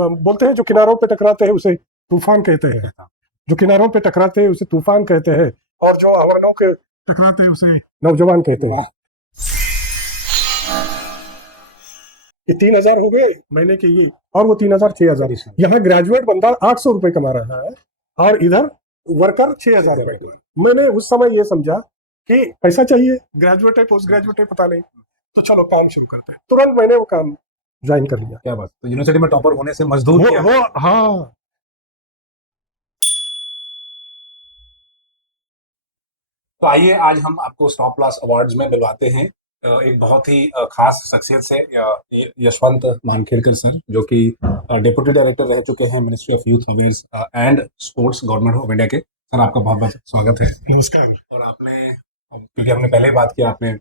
बोलते हैं जो किनारों पे टकराते हैं उसे तूफान कहते हैं, जो किनारों पे टकराते हैं उसे तूफान कहते हैं, और जो हवाओं के टकराते हैं उसे नौजवान कहते हैं। ये 3,000 हो गए महीने के, ये और वो 3,000 6,000। यहाँ ग्रेजुएट बंदा 800 रुपए कमा रहा है और इधर वर्कर 6,000 रुपए। मैंने उस समय ये समझा कि पैसा चाहिए, ग्रेजुएट है पोस्ट ग्रेजुएट है पता नहीं, तो चलो काम शुरू करते हैं। तुरंत मैंने वो काम ज्वाइन कर लिया। क्या बात, तो यूनिवर्सिटी में टॉपर होने से मजदूर किया। वो हाँ। तो आइए आज हम आपको स्टॉप लॉस अवार्ड्स में मिलवाते हैं एक बहुत ही खास शख्सियत से, यशवंत मानखेड़कर सर, जो कि डिप्टी डायरेक्टर रह चुके हैं ministry of youth affairs and sports, government of India के। सर आपका बहुत बहुत स्वागत है। नमस्कार। और आपने, क्योंकि हमने पहले बात की, आपने,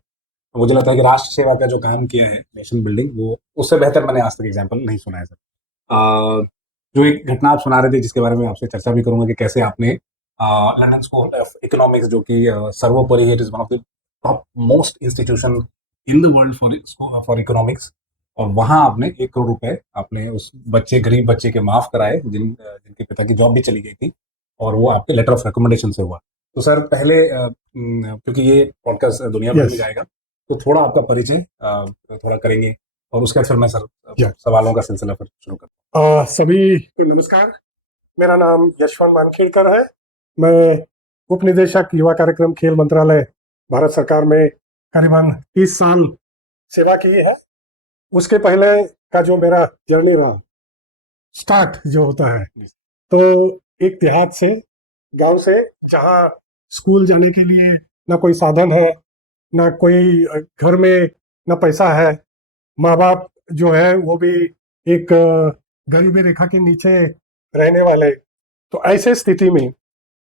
मुझे लगता है कि राष्ट्र सेवा का जो काम किया है, नेशन बिल्डिंग, वो उससे बेहतर मैंने आज तक एग्जाम्पल नहीं सुना है सर। जो एक घटना आप सुना रहे थे जिसके बारे में आपसे चर्चा भी करूंगा कि कैसे आपने लंदन स्कूल ऑफ इकोनॉमिक्स, जो कि सर्वोपरि है, it is one of the top most institution in the world for economics, और वहां आपने 1 करोड़ रुपए आपने उस बच्चे, गरीब बच्चे के माफ कराए जिनके पिता की जॉब भी चली गई थी, और वो आपके लेटर ऑफ रिकमेंडेशन से हुआ। तो सर पहले क्योंकि ये पॉडकास्ट दुनिया भर में जाएगा, तो थोड़ा आपका परिचय थोड़ा करेंगे, और उसके बाद फिर मैं सर सवालों का सिलसिला फिर शुरू करता। सभी को नमस्कार। मेरा नाम यशवंत मानखेड़कर है। मैं उप निदेशक युवा कार्यक्रम खेल मंत्रालय, भारत सरकार में करीबन 30 साल सेवा की है। उसके पहले का जो मेरा जर्नी रहा, स्टार्ट जो होता है, तो एक देहात से, गांव से, जहां स्कूल जाने के लिए ना कोई साधन है, ना कोई घर में ना पैसा है, माँ बाप जो है वो भी एक गरीबी रेखा के नीचे रहने वाले। तो ऐसे स्थिति में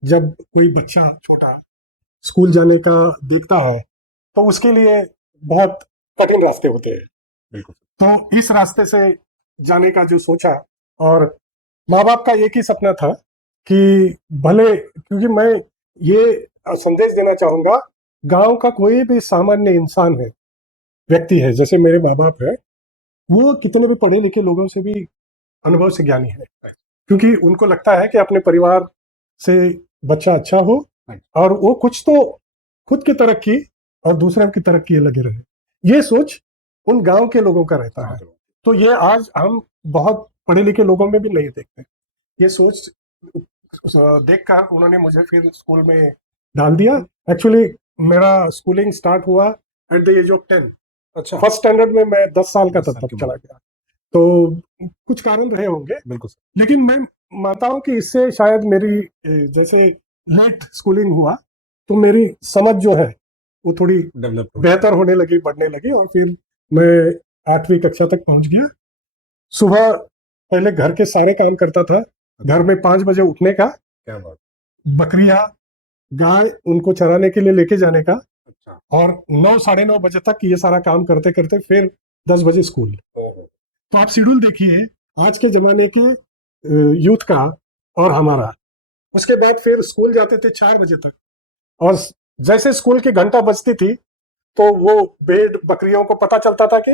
जब कोई बच्चा छोटा स्कूल जाने का देखता है तो उसके लिए बहुत कठिन रास्ते होते हैं। बिल्कुल। तो इस रास्ते से जाने का जो सोचा, और माँ बाप का एक ही सपना था कि भले, क्योंकि मैं ये संदेश देना चाहूंगा, गांव का कोई भी सामान्य इंसान है, व्यक्ति है, जैसे मेरे माँ बाप है, वो कितने भी पढ़े लिखे लोगों से भी अनुभव से ज्ञानी है, क्योंकि उनको लगता है कि अपने परिवार से बच्चा अच्छा हो और वो कुछ तो खुद की तरक्की और दूसरों की तरक्की लगे रहे। ये सोच उन गांव के लोगों का रहता है। तो ये आज हम बहुत पढ़े लिखे लोगों में भी नहीं देखते। ये सोच देखकर उन्होंने मुझे फिर स्कूल में डाल दिया। एक्चुअली मेरा स्कूलिंग स्टार्ट हुआ एट द एज ऑफ 10। अच्छा। फर्स्ट स्टैंडर्ड में मैं 10 साल का तब चला गया। तो कुछ कारण रहे होंगे, बिल्कुल, लेकिन मैं मानता हूँ कि इससे शायद मेरी जैसे लेट स्कूलिंग हुआ तो मेरी समझ जो है वो थोड़ी बेहतर होने लगी, बढ़ने लगी, और फिर मैं 8वीं कक्षा तक पहुंच गया। सुबह पहले घर के सारे काम करता था। घर में 5 बजे उठने का, क्या बात, बकरियां, गाय, उनको चराने के लिए लेके जाने का, अच्छा, और 9 साढ़े 9 बजे तक ये सारा काम करते करते फिर 10 बजे स्कूल। तो आप शेड्यूल देखिए आज के जमाने के यूथ का और हमारा। उसके बाद फिर स्कूल जाते थे 4 बजे तक, और जैसे स्कूल की घंटा बजती थी तो वो भेड़ बकरियों को पता चलता था कि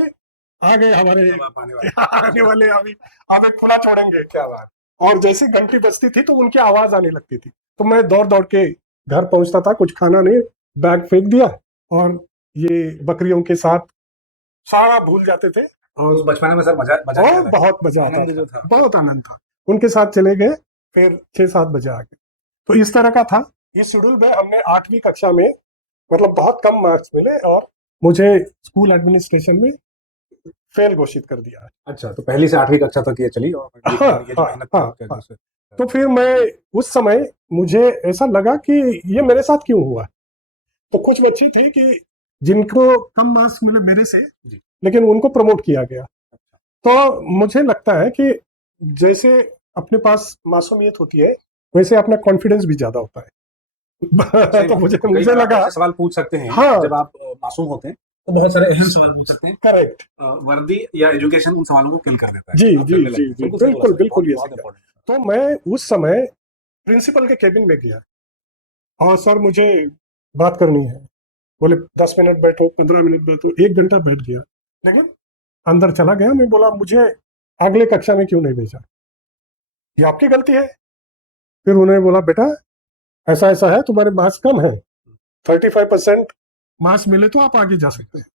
आ गए हमारे आने वाले, अभी हमें खुला छोड़ेंगे। क्या बात। और जैसे घंटी बजती थी तो उनकी आवाज आने लगती थी, तो मैं दौड़ दौड़ के घर पहुंचता था, कुछ खाना नहीं, बैग फेंक दिया, और ये बकरियों के साथ सारा भूल जाते थे। और उस बचपन में सर मजा बहुत मजा आता था, बहुत आनंद था। उनके साथ चले गए, फिर 6-7 बजे आ गए। तो इस तरह का था। इस शेड्यूल में हमने 8वीं कक्षा में मतलब बहुत कम मार्क्स मिले और मुझे स्कूल एडमिनिस्ट्रेशन में फेल घोषित कर दिया। अच्छा, तो पहली से 8वीं कक्षा तक ये चली, और तो फिर मैं उस समय मुझे ऐसा लगा कि ये मेरे साथ क्यों हुआ। तो कुछ बच्चे थे कि जिनको कम मार्क्स मिले मेरे से, लेकिन उनको प्रमोट किया गया। तो मुझे लगता है कि जैसे अपने पास मासूमियत होती है वैसे अपना कॉन्फिडेंस भी ज्यादा होता है। तो मुझे लगा सवाल पूछ सकते हैं। हाँ, जब आप मासूम होते हैं तो बहुत सारे अहम सवाल पूछ सकते हैं। करेक्ट। वर्दी या एजुकेशन उन सवालों को किल कर देता है। जी जी जी जी, बिल्कुल बिल्कुल ये तो मैं उस समय प्रिंसिपल के केबिन में गया और सर मुझे बात करनी है। बोले 10 मिनट बैठो, 15 मिनट बैठो, 1 घंटा बैठ गया, लेकिन अंदर चला गया। मैं बोला मुझे अगले कक्षा में क्यों नहीं भेजा। ये आपकी गलती है। फिर उन्होंने बोला बेटा ऐसा ऐसा है, तुम्हारे मार्क्स कम है, 35% मार्क्स मिले तो आप आगे जा सकते हैं।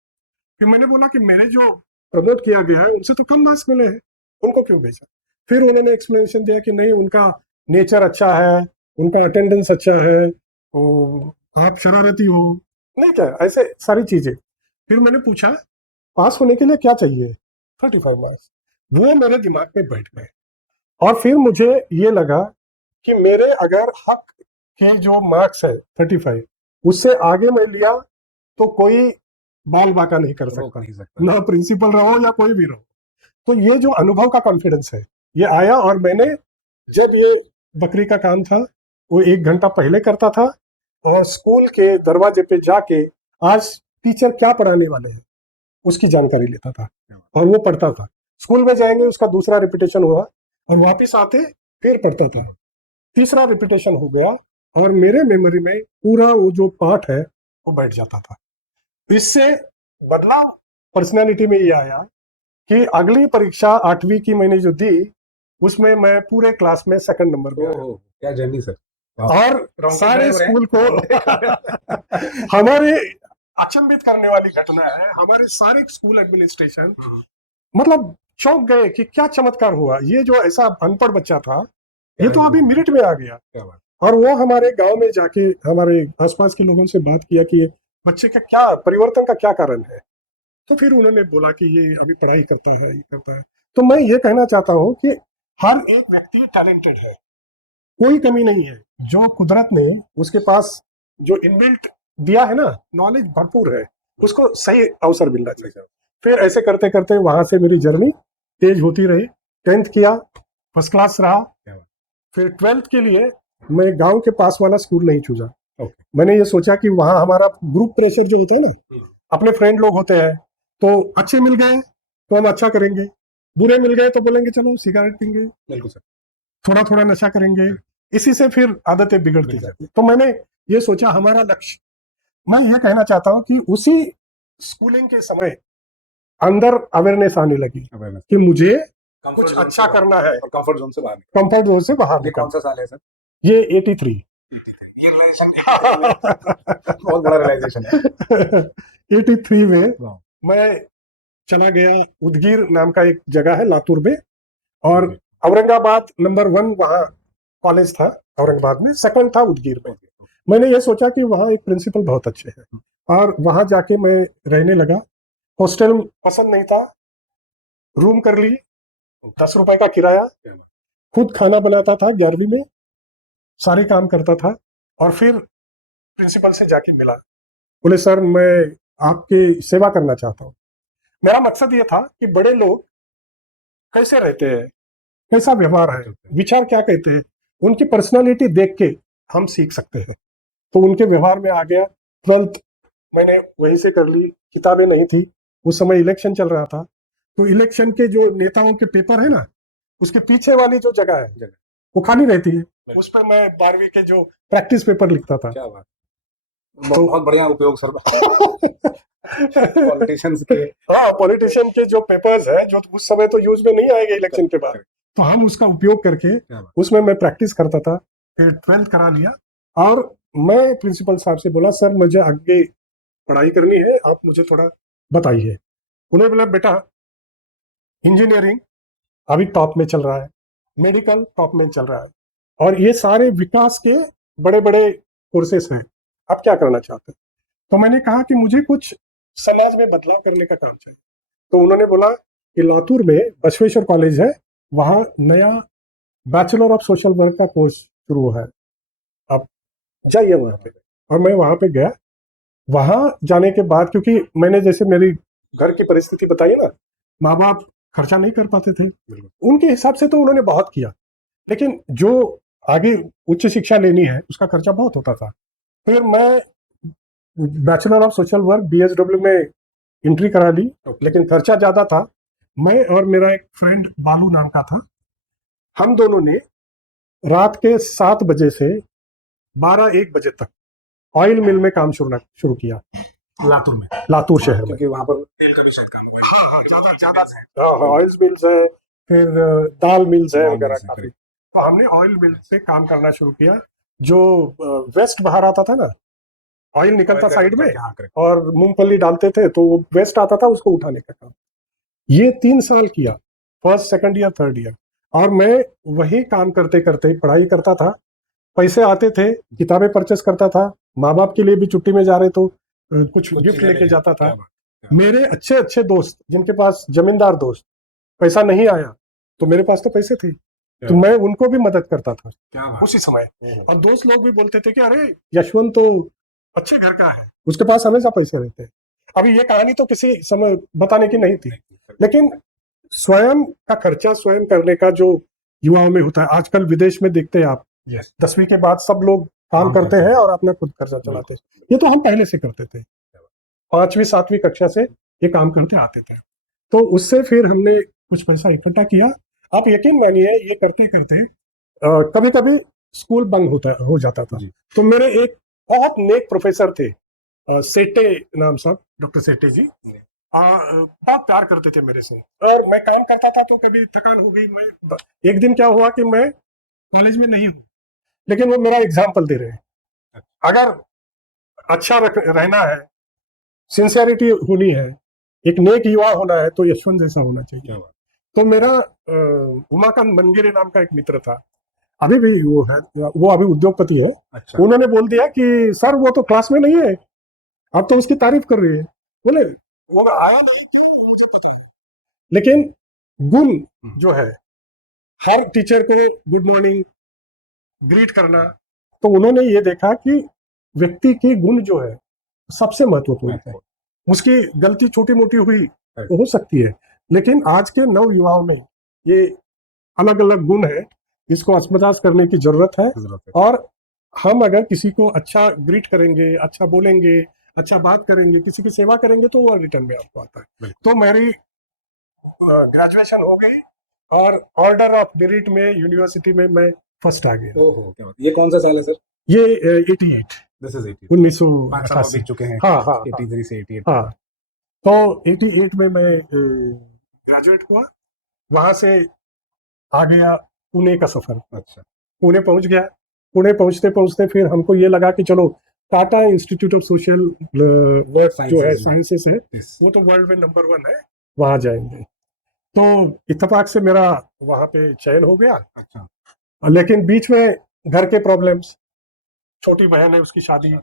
फिर मैंने बोला कि मेरे जो प्रमोट किया गया है उनसे तो कम मार्क्स मिले हैं, उनको क्यों भेजा। फिर उन्होंने एक्सप्लेनेशन दिया कि नहीं उनका नेचर अच्छा है, उनका अटेंडेंस अच्छा है, तो आप शरारती हो, नहीं क्या ऐसे सारी चीजें। फिर मैंने पूछा पास होने के लिए क्या चाहिए, 35 मार्क्स। वो मेरे दिमाग में बैठ गए और फिर मुझे ये लगा कि मेरे अगर हक के जो मार्क्स है 35 उससे आगे मैं लिया तो कोई बाल बाका नहीं कर रोक सकता, नहीं सकता। ना प्रिंसिपल रहो या कोई भी रहो। तो ये जो अनुभव का कॉन्फिडेंस है ये आया, और मैंने जब ये बकरी का काम था वो 1 घंटा पहले करता था, और स्कूल के दरवाजे पे जाके आज टीचर क्या पढ़ाने वाले हैं उसकी जानकारी लेता था और वो पढ़ता था। स्कूल में जाएंगे उसका दूसरा रिपीटेशन हुआ और वापस आते फिर पढ़ता था, तीसरा रिपीटेशन हो गया और मेरे मेमोरी में पूरा वो जो पाठ है वो बैठ जाता था। इससे बदलाव पर्सनालिटी में ये आया कि अगली परीक्षा 8वीं की मैंने जो दी उसमें मैं पूरे क्लास में सेकंड नंबर पे आया। ओहो, क्या जर्नी सर। और सारे स्कूल को हमारे अचंभित करने वाली घटना है, हमारे सारे स्कूल एडमिनिस्ट्रेशन मतलब चौंक गए कि क्या चमत्कार हुआ, ये जो ऐसा अनपढ़ बच्चा था ये तो अभी मेरिट में आ गया। क्या बात। और वो हमारे गांव में जाके हमारे आसपास के लोगों से बात किया कि ये बच्चे का क्या परिवर्तन का क्या कारण है। तो फिर उन्होंने बोला कि ये अभी पढ़ाई करता है, ये करता है। तो मैं ये कहना चाहता हूँ कि हर एक व्यक्ति टैलेंटेड है, कोई कमी नहीं है। जो कुदरत ने उसके पास जो इनबिल्ट दिया है ना, नॉलेज भरपूर है, उसको सही अवसर मिलना चाहिए। फिर ऐसे करते करते वहां से मेरी जर्नी तेज होती रही। 10th किया, फर्स्ट क्लास रहा। फिर 12th के लिए मैं गांव के पास वाला स्कूल नहीं चुना। मैंने ये सोचा कि वहां हमारा ग्रुप प्रेशर जो होता है ना, अपने फ्रेंड लोग होते हैं, तो अच्छे मिल गए तो हम अच्छा करेंगे, बुरे मिल गए तो बोलेंगे चलो सिगरेट पीएंगे, बिल्कुल सर। थोड़ा थोड़ा नशा करेंगे, इसी से फिर आदतें बिगड़ती जाती। तो मैंने ये सोचा हमारा लक्ष्य, मैं ये कहना चाहता हूँ कि उसी स्कूलिंग के समय अंदर अवेयरनेस आने लगी कि मुझे कुछ अच्छा करना है, और कंफर्ट जोन से बाहर कंफर्ट जोन से बाहर ये निकलना। कौन सा साल है सर? ये 83। ये रियलाइजेशन बहुत बड़ा रियलाइजेशन है। 83 में मैं चला गया, उदगीर नाम का एक जगह है लातूर में, और औरंगाबाद नंबर 1 वहाँ कॉलेज था, औरंगाबाद में सेकंड था उदगीर में। मैंने ये सोचा कि वहाँ एक प्रिंसिपल बहुत अच्छे हैं और वहाँ जाके मैं रहने लगा। हॉस्टल पसंद नहीं था, रूम कर ली, 10 रुपए का किराया, खुद खाना बनाता था 11वीं में, सारे काम करता था। और फिर प्रिंसिपल से जाके मिला, बोले सर मैं आपकी सेवा करना चाहता हूँ। मेरा मकसद ये था कि बड़े लोग कैसे रहते हैं, कैसा व्यवहार है, विचार क्या कहते हैं, उनकी पर्सनालिटी देख के हम सीख सकते हैं। तो उनके व्यवहार में आ गया। 12th मैंने वहीं से कर ली, किताबें नहीं थी उस समय, इलेक्शन चल रहा था, तो इलेक्शन के जो नेताओं के पेपर है ना, उसके पीछे वाली जो जगह है वो खाली रहती है, उस पर मैं 12वीं के जो प्रैक्टिस पेपर लिखता था। क्या बात, बहुत बढ़िया उपयोग सर। पॉलिटिशियंस के, हाँ पॉलिटिशियन के जो पेपर्स हैं जो उस समय तो यूज में नहीं आएंगे इलेक्शन के बाद, तो हम उसका उपयोग करके उसमें मैं प्रैक्टिस करता था। फिर 12th करा लिया और मैं प्रिंसिपल साहब से बोला सर मुझे आगे पढ़ाई करनी है, आप मुझे थोड़ा बताइए। उन्हें बोला बेटा इंजीनियरिंग अभी टॉप में चल रहा है, मेडिकल टॉप में चल रहा है, और ये सारे विकास के बड़े बड़े कोर्सेस हैं, आप क्या करना चाहते हैं। तो मैंने कहा कि मुझे कुछ समाज में बदलाव करने का काम चाहिए। तो उन्होंने बोला कि लातूर में बसवेश्वर कॉलेज है, वहाँ नया बैचलर ऑफ सोशल वर्क का कोर्स शुरू हुआ है, आप जाइए वहाँ पे। और मैं वहाँ पे गया। वहाँ जाने के बाद, क्योंकि मैंने जैसे मेरी घर की परिस्थिति बताई ना, माँ बाप खर्चा नहीं कर पाते थे, उनके हिसाब से तो उन्होंने बहुत किया, लेकिन जो आगे उच्च शिक्षा लेनी है उसका खर्चा बहुत होता था। फिर मैं bachelor of social work BSW में एंट्री करा ली, लेकिन खर्चा ज्यादा था। मैं और मेरा एक फ्रेंड बालू नाम का था, हम दोनों ने रात के 7 बजे से 12-1 बजे तक ऑयल मिल में काम शुरू किया, लातूर में, लातूर शहर में, क्योंकि वहाँ पर तेल का जो शायद काम हाँ ऑयल मिल्स है, फिर दाल मिल्स है वगैरह काफी। तो हमने ऑयल मिल से काम करना शुरू किया। जो वेस्ट बाहर आता था ना, ऑयल निकलता साइड में हाँ, correct. और मूंगफली डालते थे, तो वो वेस्ट आता था, उसको उठाने का काम ये 3 साल किया, first second year third year. और मैं वही काम करते करते पढ़ाई करता था, पैसे आते थे, किताबें परचेस करता था, माँ बाप के लिए भी छुट्टी में जा रहे तो कुछ गिफ्ट चीजें लेके ले जाता था। क्या बात, क्या मेरे अच्छे अच्छे दोस्त जिनके पास जमींदार दोस्त, पैसा नहीं आया तो मेरे पास तो पैसे थे, तो बात, मैं उनको भी मदद करता था क्या बात। उसी समय। ओहो, और दोस्त लोग भी बोलते थे कि अरे यशवंत तो अच्छे घर का है, उसके पास हमेशा पैसे रहते हैं। अभी ये कहानी तो किसी समय बताने की नहीं थी, लेकिन स्वयं का खर्चा स्वयं करने का जो युवाओं में होता है, आजकल विदेश में देखते हैं आप, यस, 10वीं के बाद सब लोग काम करते हैं और अपना खुद खर्चा चलाते हैं। ये तो हम पहले से करते थे, 5वीं 7वीं कक्षा से ये काम करते आते थे। तो उससे फिर हमने कुछ पैसा इकट्ठा किया। आप यकीन मानिए, ये करते करते कभी कभी स्कूल बंद हो जाता था। जी। तो मेरे एक बहुत नेक प्रोफेसर थे, सेठे नाम साहब, डॉक्टर सेठे जी, बहुत प्यार करते थे मेरे से। और मैं काम करता था तो कभी थकान हो गई, मैं एक दिन क्या हुआ कि मैं कॉलेज में नहीं हूँ, लेकिन वो मेरा एग्जाम्पल दे रहे हैं। अगर अच्छा रहना है, सिंसियरिटी होनी है, एक नेक युवा होना है, तो यशवंत जैसा होना चाहिए। तो मेरा उमाकांत मनगिरे नाम का एक मित्र था, अभी भी वो है, वो अभी उद्योगपति है। अच्छा, उन्होंने बोल दिया कि सर वो तो क्लास में नहीं है, आप तो उसकी तारीफ कर रही है। बोले वो आया नहीं तो मुझे पता है, लेकिन गुण जो है, हर टीचर को गुड मॉर्निंग ग्रीट करना, तो उन्होंने ये देखा कि व्यक्ति की गुण जो है सबसे महत्वपूर्ण है। उसकी गलती छोटी मोटी हुई हो सकती है, लेकिन आज के नव युवाओं में ये अलग अलग गुण है, इसको अस्मदास करने की जरूरत है। और हम अगर किसी को अच्छा ग्रीट करेंगे, अच्छा बोलेंगे, अच्छा बात करेंगे, किसी की सेवा करेंगे, तो वो रिटर्न में आपको आता है। तो मेरी ग्रेजुएशन हो गई और ऑर्डर ऑफ मेरिट में यूनिवर्सिटी में मैं फर्स्ट आ गया। ओहो, क्या बात। ये कौन सा साल है सर? ये 88, दिस इज 80, 1988। चुके हैं। हाँ हाँ 83 से 88। हाँ। तो 88 में मैं ग्रेजुएट हुआ, वहां से आ गया पुणे का सफर। अच्छा, पुणे पहुंच गया। पुणे पहुंचते पहुंचते फिर हमको ये लगा कि चलो Tata institute of social work जो है, साइंसेस है, वो तो वर्ल्ड में नंबर 1 है, वहां जाएंगे। तो इत्तेफाक से मेरा वहां पे चयन हो गया। अच्छा, लेकिन बीच में घर के प्रॉब्लम्स, छोटी बहन है उसकी शादी,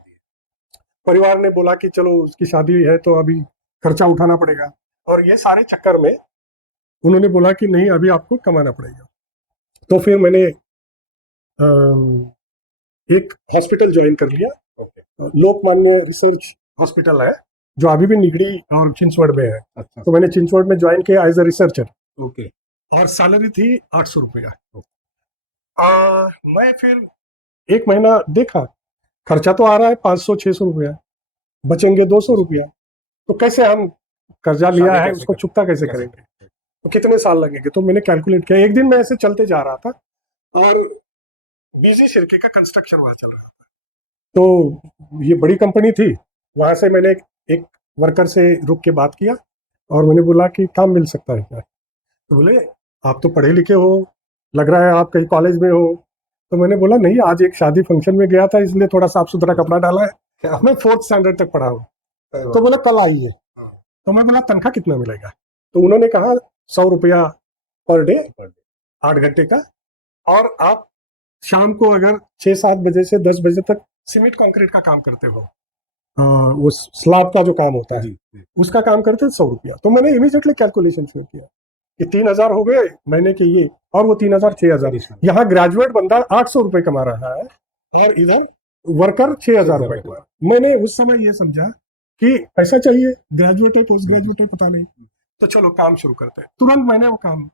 परिवार ने बोला कि चलो उसकी शादी है तो अभी खर्चा उठाना पड़ेगा, और ये सारे चक्कर में उन्होंने बोला कि नहीं अभी आपको कमाना पड़ेगा। तो फिर मैंने एक हॉस्पिटल ज्वाइन कर लिया, लोकमान्य रिसर्च हॉस्पिटल है, जो अभी भी निगड़ी और चिंचवड़ में है। अच्छा, तो मैंने चिंचवड़ में ज्वाइन किया एज अ रिसर्चर, ओके, और सैलरी थी 800 रुपया। मैं फिर एक महीना देखा, खर्चा तो आ रहा है 500-600 रुपया, बचेंगे 200 रुपया, तो कैसे हम कर्जा लिया है उसको चुकता कैसे करेंगे, तो कितने साल लगेंगे। तो मैंने कैलकुलेट किया। एक दिन मैं ऐसे चलते जा रहा था और बीजी शिरके का कंस्ट्रक्शन वहां चल रहा था, तो ये बड़ी कंपनी थी। वहां से मैंने एक वर्कर से रुक के बात किया और मैंने बोला कि काम मिल सकता है क्या। तो बोले आप तो पढ़े लिखे हो, लग रहा है आप कहीं कॉलेज में हो। तो मैंने बोला नहीं, आज एक शादी फंक्शन में गया था इसलिए थोड़ा साफ सुथरा कपड़ा डाला है, मैं 4th स्टैंडर्ड तक पढ़ा हूँ। तो बोला कल आइए। तो मैं बोला तनख्वाह कितना मिलेगा। तो उन्होंने कहा 100 रुपया पर डे, 8 घंटे का, और आप शाम को अगर 6-7 बजे से 10 बजे तक सीमेंट कंक्रीट का काम करते हो, वो स्लैब का जो काम होता है उसका काम करते 100 रुपया। तो मैंने इमीडिएटली कैलकुलेशन शुरू किया कि 3000 हो गए महीने के ये, और वो 3000 6000। यहाँ ग्रेजुएट बंदा 800 रुपए कमा रहा है और इधर वर्कर 6000 रुपए कमा। मैंने उस समय ये समझा कि पैसा चाहिए, ग्रेजुएट है पोस्ट ग्रेजुएट है पता नहीं, तो चलो काम शुरू करते हैं। तुरंत मैंने वो काम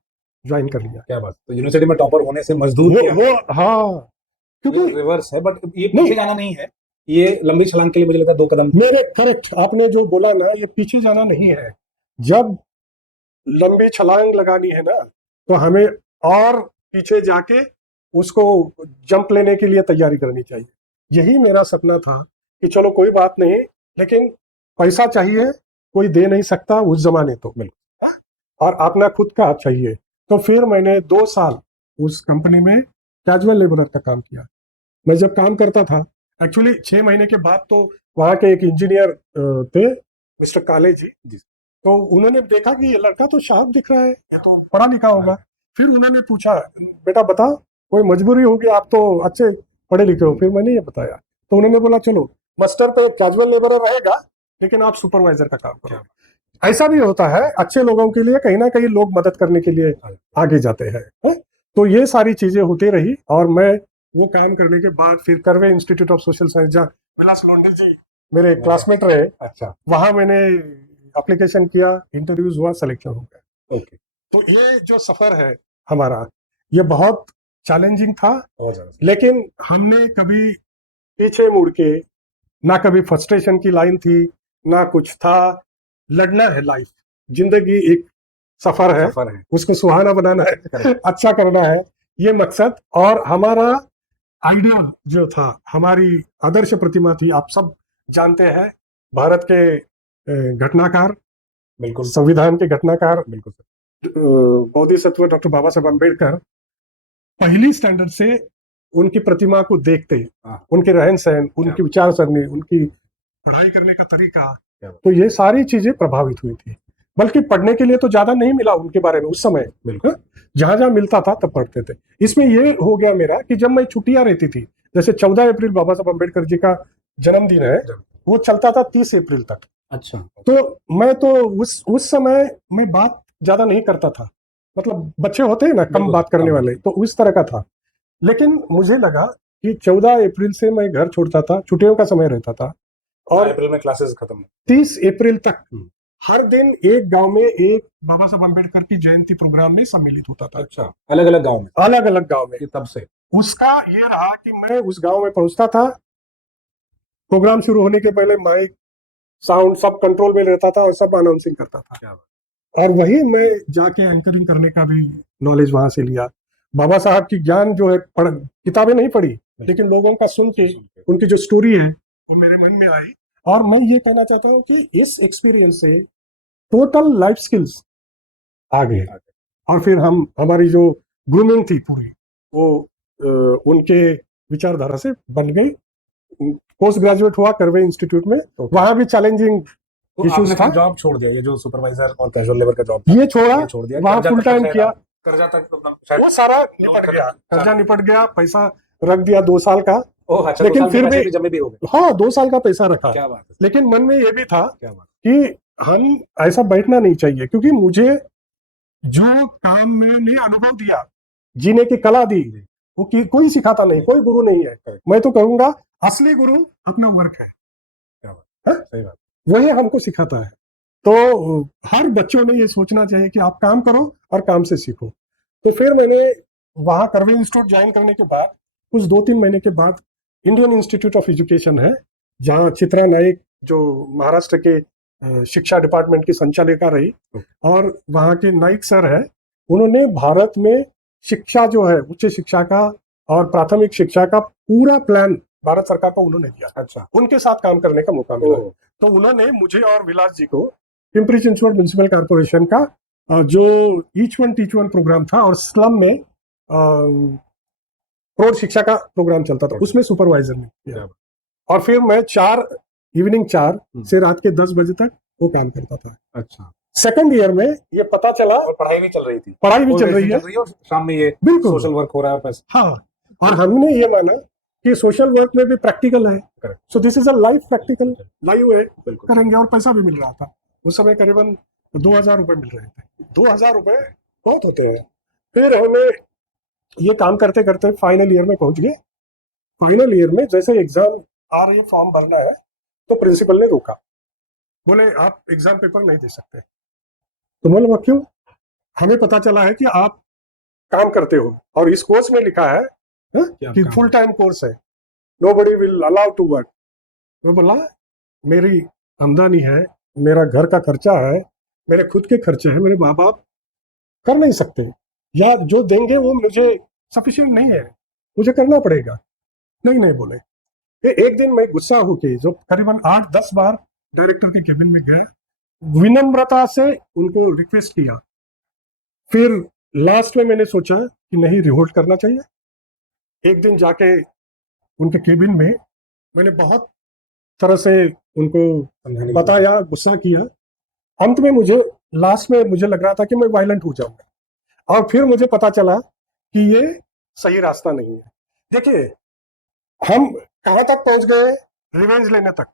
ज्वाइन कर लिया। क्या बात। तो यूनिवर्सिटी में टॉपर होने से मजदूर वो हाँ, क्योंकि रिवर्स है, बट ये पीछे जाना नहीं है, ये लंबी छलांग के लिए मुझे लगता है 2 कदम। मेरे करेक्ट, आपने जो बोला ना, ये पीछे जाना नहीं है। जब लंबी छलांग लगानी है ना, तो हमें और पीछे जाके उसको जंप लेने के लिए तैयारी करनी चाहिए। यही मेरा सपना था कि चलो कोई बात नहीं, लेकिन पैसा चाहिए, कोई दे नहीं सकता उस जमाने, तो बिल्कुल, और अपना खुद का चाहिए। तो फिर मैंने 2 साल उस कंपनी में कैजुअल लेबरर का काम किया। मैं जब काम करता था, एक्चुअली 6 महीने के बाद तो वहाँ के एक इंजीनियर थे, मिस्टर काले जी, तो उन्होंने देखा कि ये लड़का तो शार्प दिख रहा है, ये तो पढ़ा लिखा होगा। फिर उन्होंने पूछा, बेटा बताओ, कोई मजबूरी होगी, आप तो अच्छे पढ़े लिखे हो। फिर मैंने ये बताया, तो उन्होंने बोला चलो मस्टर पे कैजुअल लेबरर रहेगा, लेकिन आप सुपरवाइजर का काम करो। ऐसा भी होता है, अच्छे लोगों के लिए कहीं ना कहीं लोग मदद करने के लिए आगे जाते हैं, है? तो ये सारी चीजें होती रही, और मैं वो काम करने के बाद फिर curve institute of social science, जहाँ विलास लोंढे जी मेरे क्लासमेट रहे, अच्छा, वहां मैंने एप्लीकेशन किया, इंटरव्यूज हुआ, सिलेक्शन हो गया। ओके, तो ये जो सफर है हमारा, ये बहुत चैलेंजिंग था, बहुत ज्यादा। लेकिन हमने कभी पीछे मुड़ के, ना कभी फ्रस्ट्रेशन की लाइन थी, ना कुछ था। लड़ना है, लाइफ, जिंदगी एक सफर है, सफर है, उसको सुहाना बनाना है, अच्छा करना है, ये मकसद। और हमारा आइडियल जो था, हमारी आदर्श प्रतिमा थी, आप सब जानते हैं, भारत के घटनाकार, बिल्कुल संविधान के घटनाकार, बिल्कुल सर, बोधिसत्व डॉक्टर बाबा साहब अम्बेडकर, पहली स्टैंडर्ड से उनकी प्रतिमा को देखते, हाँ। उनके रहन सहन, उनकी विचार सरणी, उनकी पढ़ाई करने का तरीका, तो ये सारी चीजें प्रभावित हुई थी। बल्कि पढ़ने के लिए तो ज्यादा नहीं मिला उनके बारे में उस समय, बिल्कुल, जहां जहां मिलता था तब पढ़ते थे। इसमें ये हो गया मेरा कि जब मैं छुट्टियां रहती थी, जैसे 14 अप्रैल बाबा साहब अम्बेडकर जी का जन्मदिन है, वो चलता था 30 अप्रैल तक। अच्छा, तो मैं तो उस समय मैं बात ज्यादा नहीं करता था, मतलब बच्चे होते हैं ना कम बिल्कुल, बात करने कम वाले, तो उस तरह का था। लेकिन मुझे लगा कि 14 अप्रैल से मैं घर छोड़ता था, छुट्टियों का समय रहता था, और अप्रैल में क्लासेस खत्म, 30 अप्रैल तक हर दिन एक गांव में एक बाबा साहब अम्बेडकर की जयंती प्रोग्राम में सम्मिलित होता था। अच्छा, अलग अलग गांव में, अलग अलग गांव में। ये तब से उसका ये रहा कि मैं उस गांव में पहुंचता था, प्रोग्राम शुरू होने के पहले माइक साउंड सब कंट्रोल में रहता था, और सब अनाउंसिंग करता था। क्या बात, और वही मैं जाके एंकरिंग करने का भी नॉलेज वहां से लिया। बाबा साहब की ज्ञान जो है, किताबें नहीं पढ़ी, लेकिन लोगों का सुन के, उनकी जो स्टोरी है वो मेरे मन में आई। और मैं ये कहना चाहता हूँ कि इस एक्सपीरियंस से टोटल लाइफ स्किल्स आ गए, और फिर हमारी जो ग्रूमिंग थी पूरी, वो उनके विचारधारा से बन गई। पोस्ट ग्रेजुएट हुआ करवे इंस्टीट्यूट में, वहां भी चैलेंजिंग तो इश्यूज था। जॉब छोड़ दिया, ये जो सुपरवाइजर और कैजुअल लेबर का जॉब ये छोड़ा, वहां फुल टाइम किया, कर्जा तक वो सारा निपट गया, कर्जा निपट गया, पैसा रख दिया 2 साल का। अच्छा, लेकिन फिर भी जमे भी हो गए, हाँ 2 साल का पैसा रखा। क्या बात है, लेकिन मन में ये भी था क्या बात, कि हम ऐसा बैठना नहीं चाहिए, क्योंकि मुझे जो काम मैंने अनुभव दिया, जीने की कला दी, वो कोई सिखाता नहीं, कोई गुरु नहीं है। मैं तो कहूंगा असली गुरु अपना वर्क है, क्या बात, सही बात, वही हमको सिखाता है। तो हर बच्चों ने ये सोचना चाहिए कि आप काम करो और काम से सीखो। तो फिर मैंने वहां करवे इंस्टीट्यूट ज्वाइन करने के बाद कुछ 2-3 महीने के बाद इंडियन इंस्टीट्यूट ऑफ एजुकेशन है, जहाँ चित्रा नाइक जो महाराष्ट्र के शिक्षा डिपार्टमेंट की संचालिका रही, और वहाँ के नाइक सर है, उन्होंने भारत में शिक्षा जो है, उच्च शिक्षा का और प्राथमिक शिक्षा का पूरा प्लान भारत सरकार को उन्होंने दिया। अच्छा, उनके साथ काम करने का मौका मिला। तो उन्होंने मुझे और विलास जी को पिंपरी चिंचवड म्युनिसिपल कॉर्पोरेशन का जो each one teach one programme था, और स्लम में प्रौढ़ शिक्षा का प्रोग्राम चलता था, उसमें सुपरवाइजर ने किया। और फिर मैं इवनिंग 4 से रात के 10 बजे तक वो काम करता था। अच्छा, सेकंड ईयर में ये पता चला, और पढ़ाई भी चल रही थी, पढ़ाई भी चल रही है, और शाम में ये बिल्कुल सोशल वर्क हो रहा है, हाँ। और हमने ये माना कि सोशल वर्क में भी प्रैक्टिकल है, so this is a life practical, live है, करेंगे, और पैसा भी मिल रहा था। उस समय करीबन 2000 रुपए मिल रहे थे। 2000 रुपए बहुत होते हैं। फिर हमें ये काम करते करते फाइनल ईयर में पहुंच गए। फाइनल ईयर में जैसे एग्जाम आ रही है, फॉर्म भरना है, तो प्रिंसिपल ने रोका, बोले आप एग्जाम पेपर नहीं दे सकते। तो मैंने बोला क्यों? हमें पता चला है कि आप काम करते हो, और इस कोर्स में लिखा है कि फुल टाइम कोर्स है, nobody will allow to work. मैं बोला मेरी आमदनी है, मेरा घर का खर्चा है, मेरे खुद के खर्चे हैं, मेरे माँ बाप कर नहीं सकते, या जो देंगे वो मुझे सफिशिएंट नहीं है, मुझे करना पड़ेगा। नहीं बोले। एक दिन मैं गुस्सा होके जो करीबन 8-10 बार डायरेक्टर के केबिन में गया, विनम्रता से उनको रिक्वेस्ट किया। फिर लास्ट में मैंने सोचा कि नहीं, रिवोल्ट करना चाहिए, एक दिन जाके उनके केबिन में मैंने बहुत तरह से उनको समझाने की बताया, गुस्सा किया। अंत में मुझे लास्ट में मुझे लग रहा था कि मैं वायलेंट हो जाऊंगा, और फिर मुझे पता चला कि ये सही रास्ता नहीं है। देखिए, हम कहाँ तक पहुंच गए, रिवेंज लेने तक,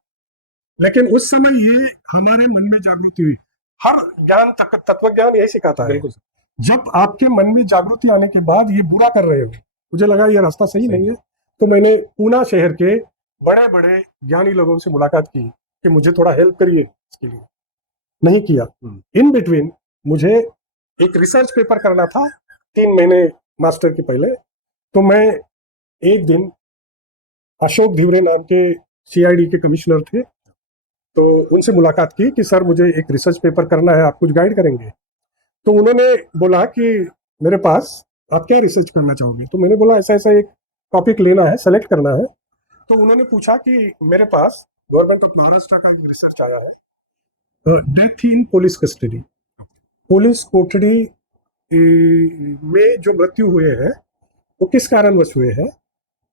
लेकिन उस समय ये हमारे मन में जागृति हुई। हर ज्ञान, तत्व ज्ञान यही सिखाता है। बिल्कुल जब आपके मन में जागृति आने के बाद ये बुरा कर रहे हो, मुझे लगा ये रास्ता सही नहीं है, तो मैंने पूना शहर के बड़े बड़े ज्ञानी लोगों से मुलाकात की कि मुझे थोड़ा हेल्प करिए इसके लिए। नहीं किया। इन बिटवीन मुझे एक रिसर्च पेपर करना था 3 महीने मास्टर के पहले, तो मैं एक दिन अशोक धिवरे नाम के सीआईडी के कमिश्नर थे, तो उनसे मुलाकात की कि सर मुझे एक रिसर्च पेपर करना है, आप कुछ गाइड करेंगे? तो उन्होंने बोला कि मेरे पास आप क्या रिसर्च करना चाहोगे? तो मैंने बोला ऐसा ऐसा एक टॉपिक लेना है, सेलेक्ट करना है। तो उन्होंने पूछा कि मेरे पास गवर्नमेंट ऑफ महाराष्ट्र का रिसर्च आया है, death in police custody, police कोठड़ी में जो मृत्यु हुए हैं वो किस कारणवश हुए हैं,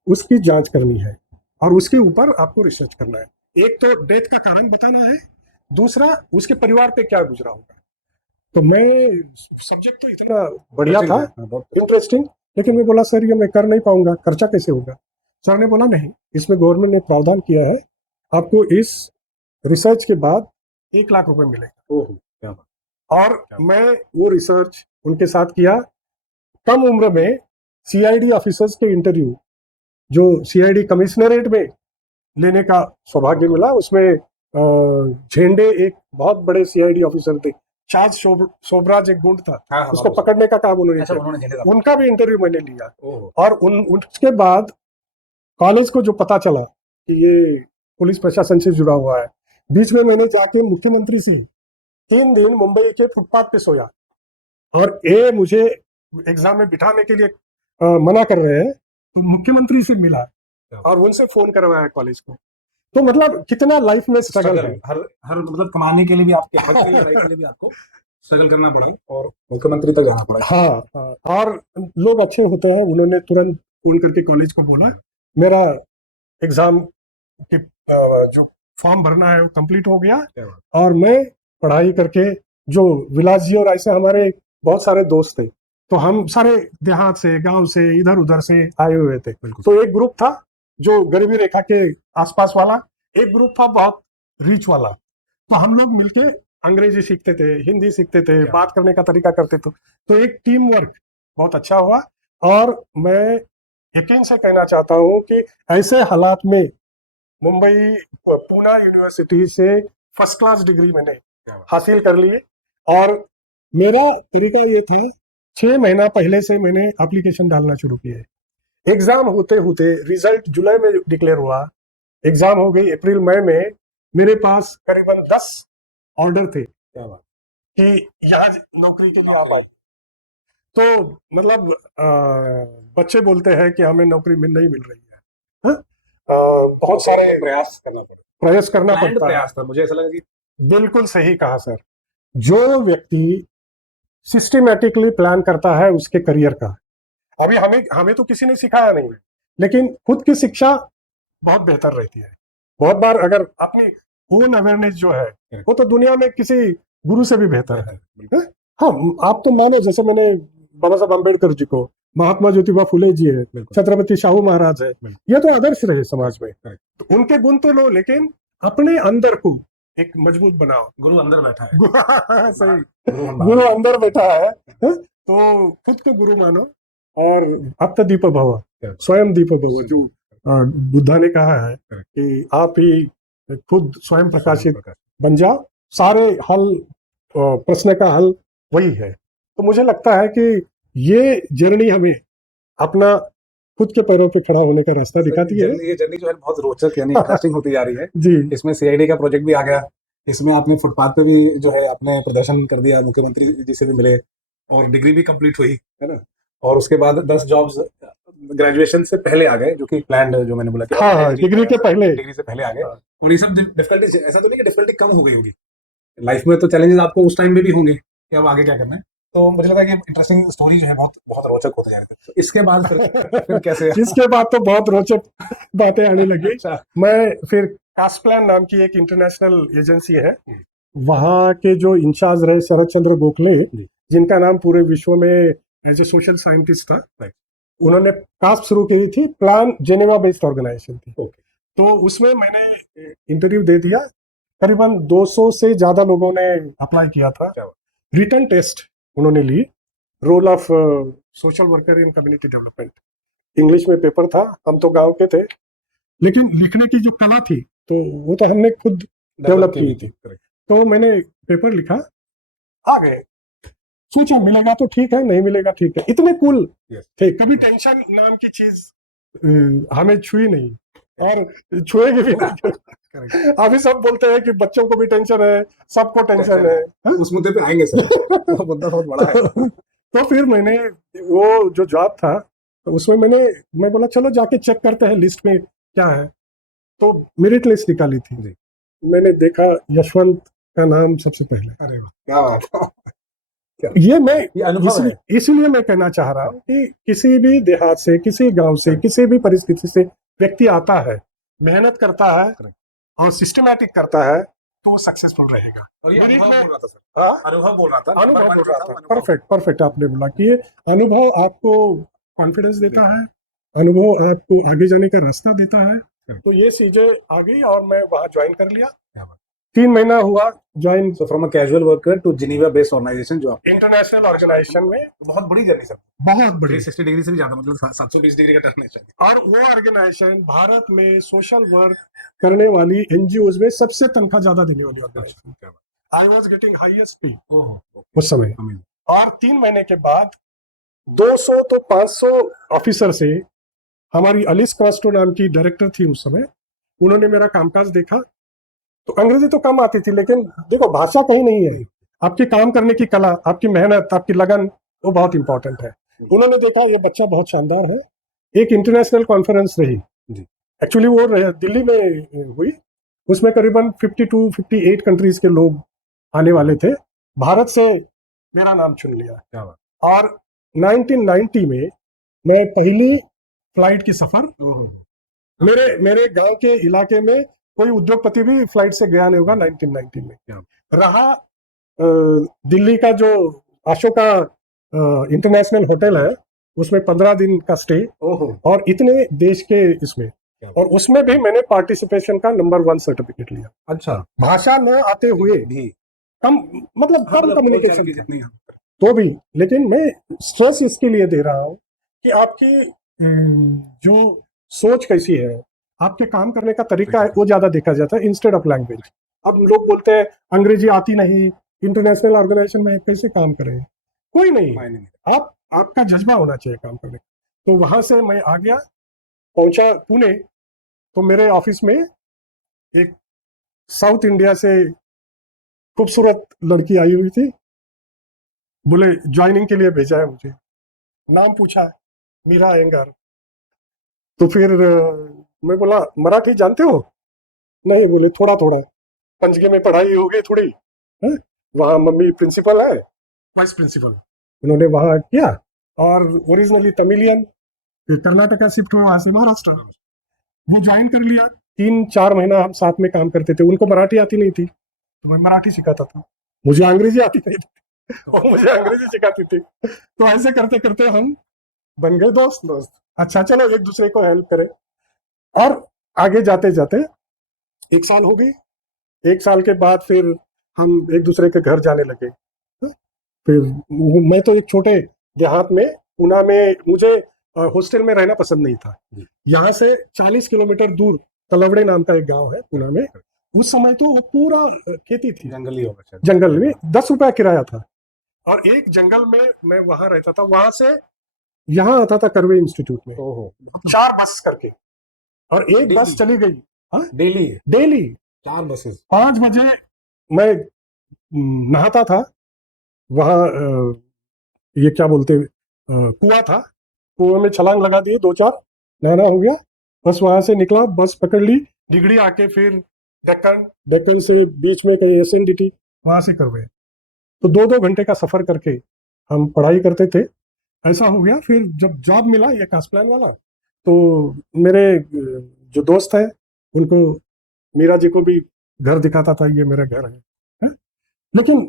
उसकी जांच करनी है, और उसके ऊपर आपको रिसर्च करना है। एक तो डेथ का कारण बताना है, दूसरा उसके परिवार पे क्या गुजरा होगा। तो मैं, सब्जेक्ट तो इतना बढ़िया था, इंटरेस्टिंग, लेकिन मैं बोला सर ये मैं कर नहीं पाऊंगा, खर्चा कैसे होगा? सर ने बोला नहीं, इसमें गवर्नमेंट ने प्रावधान किया है, आपको इस रिसर्च के बाद 1 लाख रुपए मिलेगा। ओह, क्या बात। और मैं वो रिसर्च उनके साथ किया। कम उम्र में सीआईडी ऑफिसर्स के इंटरव्यू जो सीआईडी कमिश्नरेट में लेने का सौभाग्य मिला, उसमें झेंडे एक बहुत बड़े सीआईडी ऑफिसर थे, चार्ज सोबराज एक गुंड था, हाँ, उसको पकड़ने का काम उन्होंने अच्छा, किया। उन्होंने झेले उनका भी इंटरव्यू मैंने लिया। ओह, और उसके बाद कॉलेज को जो पता चला कि ये पुलिस प्रशासन से जुड़ा हुआ है, बीच में मैंने जाके मुख्यमंत्री से 3 दिन मुंबई के फुटपाथ पे सोया, और ये मुझे एग्जाम में बिठाने के लिए मना कर रहे हैं, तो मुख्यमंत्री से मिला और उनसे फोन करवाया कॉलेज को। तो मतलब कितना लाइफ में स्ट्रगल है। हर हर मतलब कमाने के लिए भी, आपके हक की लड़ाई के लिए भी आपको स्ट्रगल करना पड़ा और मुख्यमंत्री तक जाना पड़ा। हाँ, हाँ, और लोग अच्छे होते हैं, उन्होंने तुरंत फोन करके कॉलेज को बोला, मेरा एग्जाम की जो फॉर्म भरना है वो कंप्लीट हो गया, और मैं पढ़ाई करके, जो विलास जी और ऐसे हमारे बहुत सारे दोस्त थे, तो हम सारे देहात से, गांव से, इधर उधर से आए हुए थे। तो एक ग्रुप था जो गरीबी रेखा के आसपास वाला, एक ग्रुप था बहुत रिच वाला। तो हम लोग मिलके अंग्रेजी सीखते थे, हिंदी सीखते थे, बात करने का तरीका करते थे, तो एक टीम वर्क बहुत अच्छा हुआ। और मैं यकीन से कहना चाहता हूँ कि ऐसे हालात में मुंबई पूना यूनिवर्सिटी से फर्स्ट क्लास डिग्री मैंने हासिल कर ली। और मेरा तरीका ये था, 6 महीना पहले से मैंने एप्लीकेशन डालना शुरू किया। एग्जाम होते होते रिजल्ट जुलाई में डिक्लेयर हुआ, एग्जाम हो गई अप्रैल मई में, मेरे पास करीबन 10 ऑर्डर थे कि यहाँ नौकरी के लिए आप आए। तो मतलब बच्चे बोलते हैं कि हमें नौकरी नहीं मिल रही है, हाँ? बहुत सारे प्रयास करना पड़ता है। था, मुझे ऐसा लगा कि बिल्कुल सही कहा सर। जो व्यक्ति सिस्टमेटिकली प्लान करता है उसके करियर का, अभी हमें तो किसी ने सिखाया नहीं, लेकिन खुद की शिक्षा बहुत बेहतर रहती है। बहुत बार अगर अपनी ओन अवेयरनेस जो है वो तो दुनिया में किसी गुरु से भी बेहतर है। हाँ, आप तो मानो, जैसे मैंने बाबा साहब अम्बेडकर जी को, महात्मा ज्योतिबा फुले जी है, छत्रपति शाहू महाराज है, ये तो आदर्श रहे समाज में, तो उनके गुण तो लो, लेकिन अपने अंदर को एक मजबूत बनाओ। गुरु अंदर बैठा है। सही, गुरु अंदर बैठा है, तो खुद को गुरु मानो, और अब तो दीप भव, स्वयं दीप भव, जो बुद्धा ने कहा है कि आप ही खुद स्वयं प्रकाशित बन जाओ, सारे हल, प्रश्न का हल वही है। तो मुझे लगता है कि ये जर्नी हमें अपना खुद के पैरों पे खड़ा होने का रास्ता दिखाती है। ये जर्नी जो है बहुत रोचक यानी इंटरेस्टिंग होती जा रही है जी। इसमें सीआईडी का प्रोजेक्ट भी आ गया, इसमें आपने फुटपाथ पे भी जो है आपने प्रदर्शन कर दिया, मुख्यमंत्री जी से भी मिले, और डिग्री भी कंप्लीट हुई है ना, और उसके बाद 10 जॉब्स ग्रेजुएशन से पहले आ गए, जो कि प्लान जो मैंने बोला कि हाँ, डिग्री के पहले, डिग्री से पहले आ गए। और ये सब डिफिकल्टी, ऐसा तो नहीं कि डिफिकल्टी कम हो गई होगी लाइफ में, तो चैलेंजेस आपको उस टाइम में भी होंगे कि अब आगे क्या करना है। तो मुझे लगा कि इंटरेस्टिंग स्टोरी जो है बहुत बहुत रोचक होते जा रही थी। तो इसके बाद फिर कैसे? इसके बाद तो बहुत रोचक बातें आने लगी। अच्छा। मैं फिर कास्प्लान नाम की एक इंटरनेशनल एजेंसी है, हम्म। वहाँ के जो इंचार्ज रहे शरद चंद्र गोखले, जी। जिनका नाम पूरे विश्व में एज ए सोशल साइंटिस्ट था, Right. उन्होंने कास्प शुरू की थी, प्लान जेनेवा बेस्ड ऑर्गेनाइजेशन थी। Okay. तो उसमें मैंने इंटरव्यू दे दिया, करीबन 200 से ज्यादा लोगों ने अप्लाई किया था। क्या बात। रिटन टेस्ट उन्होंने ली, role of social worker in community development, English में पेपर था। हम तो गांव के थे, लेकिन लिखने की जो कला थी तो वो तो हमने खुद डेवलप की थी। Correct. तो मैंने पेपर लिखा, आ गए। सोचा मिलेगा तो ठीक है, नहीं मिलेगा ठीक है। इतने कूल Yes. थे, कभी टेंशन नाम की चीज हमें छुई नहीं और छुएगी भी नहीं। Correct. अभी सब बोलते हैं कि बच्चों को भी टेंशन है, सबको टेंशन है। हाँ? उस मुद्दे पे आएंगे सर। वो मुद्दा बहुत बड़ा है। तो फिर मैंने वो जो जॉब था तो उसमें मैं बोला चलो जाके चेक करते हैं लिस्ट में क्या है। तो मेरिट लिस्ट निकाली थी, जी। मैंने देखा यशवंत का नाम सबसे पहले। अरे वाह, क्या बात है। ये मैं ये अनुभव है। इसलिए मैं कहना चाह रहा हूँ कि किसी भी देहात से, किसी गांव से, किसी भी परिस्थिति से व्यक्ति आता है, मेहनत करता है Correct. और सिस्टमैटिक करता है तो वो सक्सेसफुल रहेगा। और ये मेरी अनुभव मैं- बोल रहा था सर। हाँ? अनुभव बोल रहा था। अनुभव नंबर बोल वन रहा था, था। अनुभव। परफेक्ट परफेक्ट आपने बोला कि ये अनुभव आपको कॉन्फिडेंस देता है, अनुभव आपको आगे जाने का रास्ता देता है। Correct. तो ये चीजें आ गई और मैं वहां ज्वाइन कर लिया। क्या बात। 3 महीना हुआ join So from a casual worker to Geneva based organization, जो आप इंटरनेशनल ऑर्गेनाइजेशन में। बहुत बड़ी जर्नी सर। बहुत बड़ी। 360 डिग्री से भी ज्यादा, मतलब 720 डिग्री का टर्न है शायद। और वो ऑर्गेनाइजेशन भारत में सोशल वर्क करने वाली एनजीओज में सबसे तनख्वाह ज्यादा देने वाली ऑर्गेनाइजेशन। क्या बात। आई वाज गेटिंग हाईएस्ट पे ओहो, उस समय। amazing. और 3 महीने के बाद 200 तो 500 ऑफिसर से हमारी अलिस कास्ट्रो नाम की डायरेक्टर थी उस समय, उन्होंने मेरा कामकाज देखा। तो अंग्रेजी तो कम आती थी, लेकिन देखो भाषा कहीं नहीं है, आपकी काम करने की कला, आपकी मेहनत, आपकी लगन, वो बहुत इंपॉर्टेंट है। उन्होंने देखा ये बच्चा बहुत शानदार है। एक इंटरनेशनल कॉन्फ्रेंस रही, जी। एक्चुअली वो दिल्ली में हुई, उसमें करीबन 52-58 कंट्रीज के लोग आने वाले थे। भारत से मेरा नाम चुन लिया। क्या बात। और 1990 में मैं पहली फ्लाइट की सफर, ओहो, मेरे गांव के इलाके में कोई उद्योगपति भी फ्लाइट से गया नहीं होगा 1990 में। क्या रहा दिल्ली का जो अशोका इंटरनेशनल होटल है, उसमें 15 दिन का स्टे, ओहो, और इतने देश के इसमें, और उसमें भी मैंने पार्टिसिपेशन का नंबर 1 सर्टिफिकेट लिया। अच्छा। भाषा न आते हुए भी कम, मतलब कम कम्युनिकेशन जितनी तो भी, लेकिन मैं स्ट्रेस इसके लिए दे रहा हूँ कि आपकी जो सोच कैसी है, आपके काम करने का तरीका है, वो ज्यादा देखा जाता है इंस्टेड ऑफ लैंग्वेज। अब लोग बोलते हैं अंग्रेजी आती नहीं, इंटरनेशनल ऑर्गेनाइजेशन में कैसे काम करें। कोई नहीं, मायने नहीं। आपका जज्बा होना चाहिए काम करने। तो वहां से मैं आ गया, पहुंचा पुणे। तो मेरे ऑफिस में एक साउथ इंडिया से खूबसूरत लड़की आई हुई थी, बोले ज्वाइनिंग के लिए भेजा है मुझे। नाम पूछा, मीरा अयंगार। तो फिर मैं बोला मराठी जानते हो? नहीं, बोले थोड़ा थोड़ा, पंचगे में पढ़ाई हो गई थोड़ी। वहाँ मम्मी प्रिंसिपल है, वाइस प्रिंसिपल, उन्होंने वहाँ किया। और ओरिजिनली तमिलियन, कर्नाटका शिफ्ट हुआ, वहां से महाराष्ट्र। वो ज्वाइन कर लिया। 3-4 महीना हम साथ में काम करते थे। उनको मराठी आती नहीं थी तो मैं मराठी सिखाता था, मुझे अंग्रेजी आती नहीं थी और मुझे अंग्रेजी सिखाती थी। तो ऐसे करते करते हम बन गए दोस्त। अच्छा चलो एक दूसरे को हेल्प करें। और आगे जाते जाते 1 साल हो गई। 1 साल के बाद फिर हम एक दूसरे के घर जाने लगे। फिर मैं तो एक छोटे देहात में, पुणे में, मुझे हॉस्टल में रहना पसंद नहीं था। यहाँ से 40 किलोमीटर दूर तलवड़े नाम का एक गांव है पुणे में। उस समय तो वो पूरा खेती थी, जंगली होगा शायद। जंगल में 10 रुपया किराया था। और एक जंगल में मैं वहां रहता था, वहां से यहाँ आता था करवे इंस्टीट्यूट में। ओहो, 4 बस करके, और एक डेली? बस चली गई डेली 4 बसेस। 5 बजे मैं नहाता था वहाँ, ये क्या बोलते, कुआं था, कुएं में छलांग लगा दिए, 2-4 नहाना हो गया। बस वहां से निकला, बस पकड़ ली, डिगड़ी आके फिर डेक्कन से बीच में कहीं SNDT, वहां से करवे। तो 2-2 घंटे का सफर करके हम पढ़ाई करते थे। ऐसा हो गया, फिर जब जॉब मिला ये कास्प्लान वाला, तो मेरे जो दोस्त है उनको, मीरा जी को भी घर दिखाता था, ये मेरा घर है? लेकिन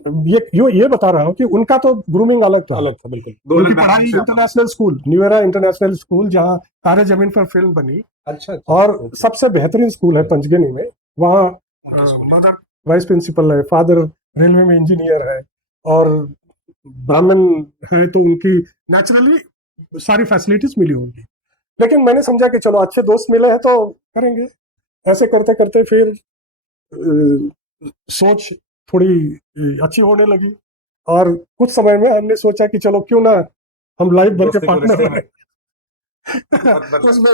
ये बता रहा हूँ कि उनका तो ग्रूमिंग अलग था। अलग था बिल्कुल, दो उनकी अलग पढ़ाई background से आप- इंटरनेशनल स्कूल, न्यूएरा इंटरनेशनल स्कूल, जहाँ तारे जमीन पर फिल्म बनी, अच्छा और okay. सबसे बेहतरीन स्कूल है पंचगनी में। वहाँ उनकी स्कूल है। मदर वाइस प्रिंसिपल है, फादर रेलवे में इंजीनियर है, और ब्राह्मण है, तो उनकी नेचुरली सारी फैसिलिटीज मिली होंगी। लेकिन मैंने समझा कि चलो अच्छे दोस्त मिले हैं तो करेंगे। ऐसे करते करते फिर सोच थोड़ी अच्छी होने लगी, और कुछ समय में हमने सोचा कि चलो क्यों ना हम लाइफ भर के दोस्ती को पार्टनर रिश्ते बने। में उसमें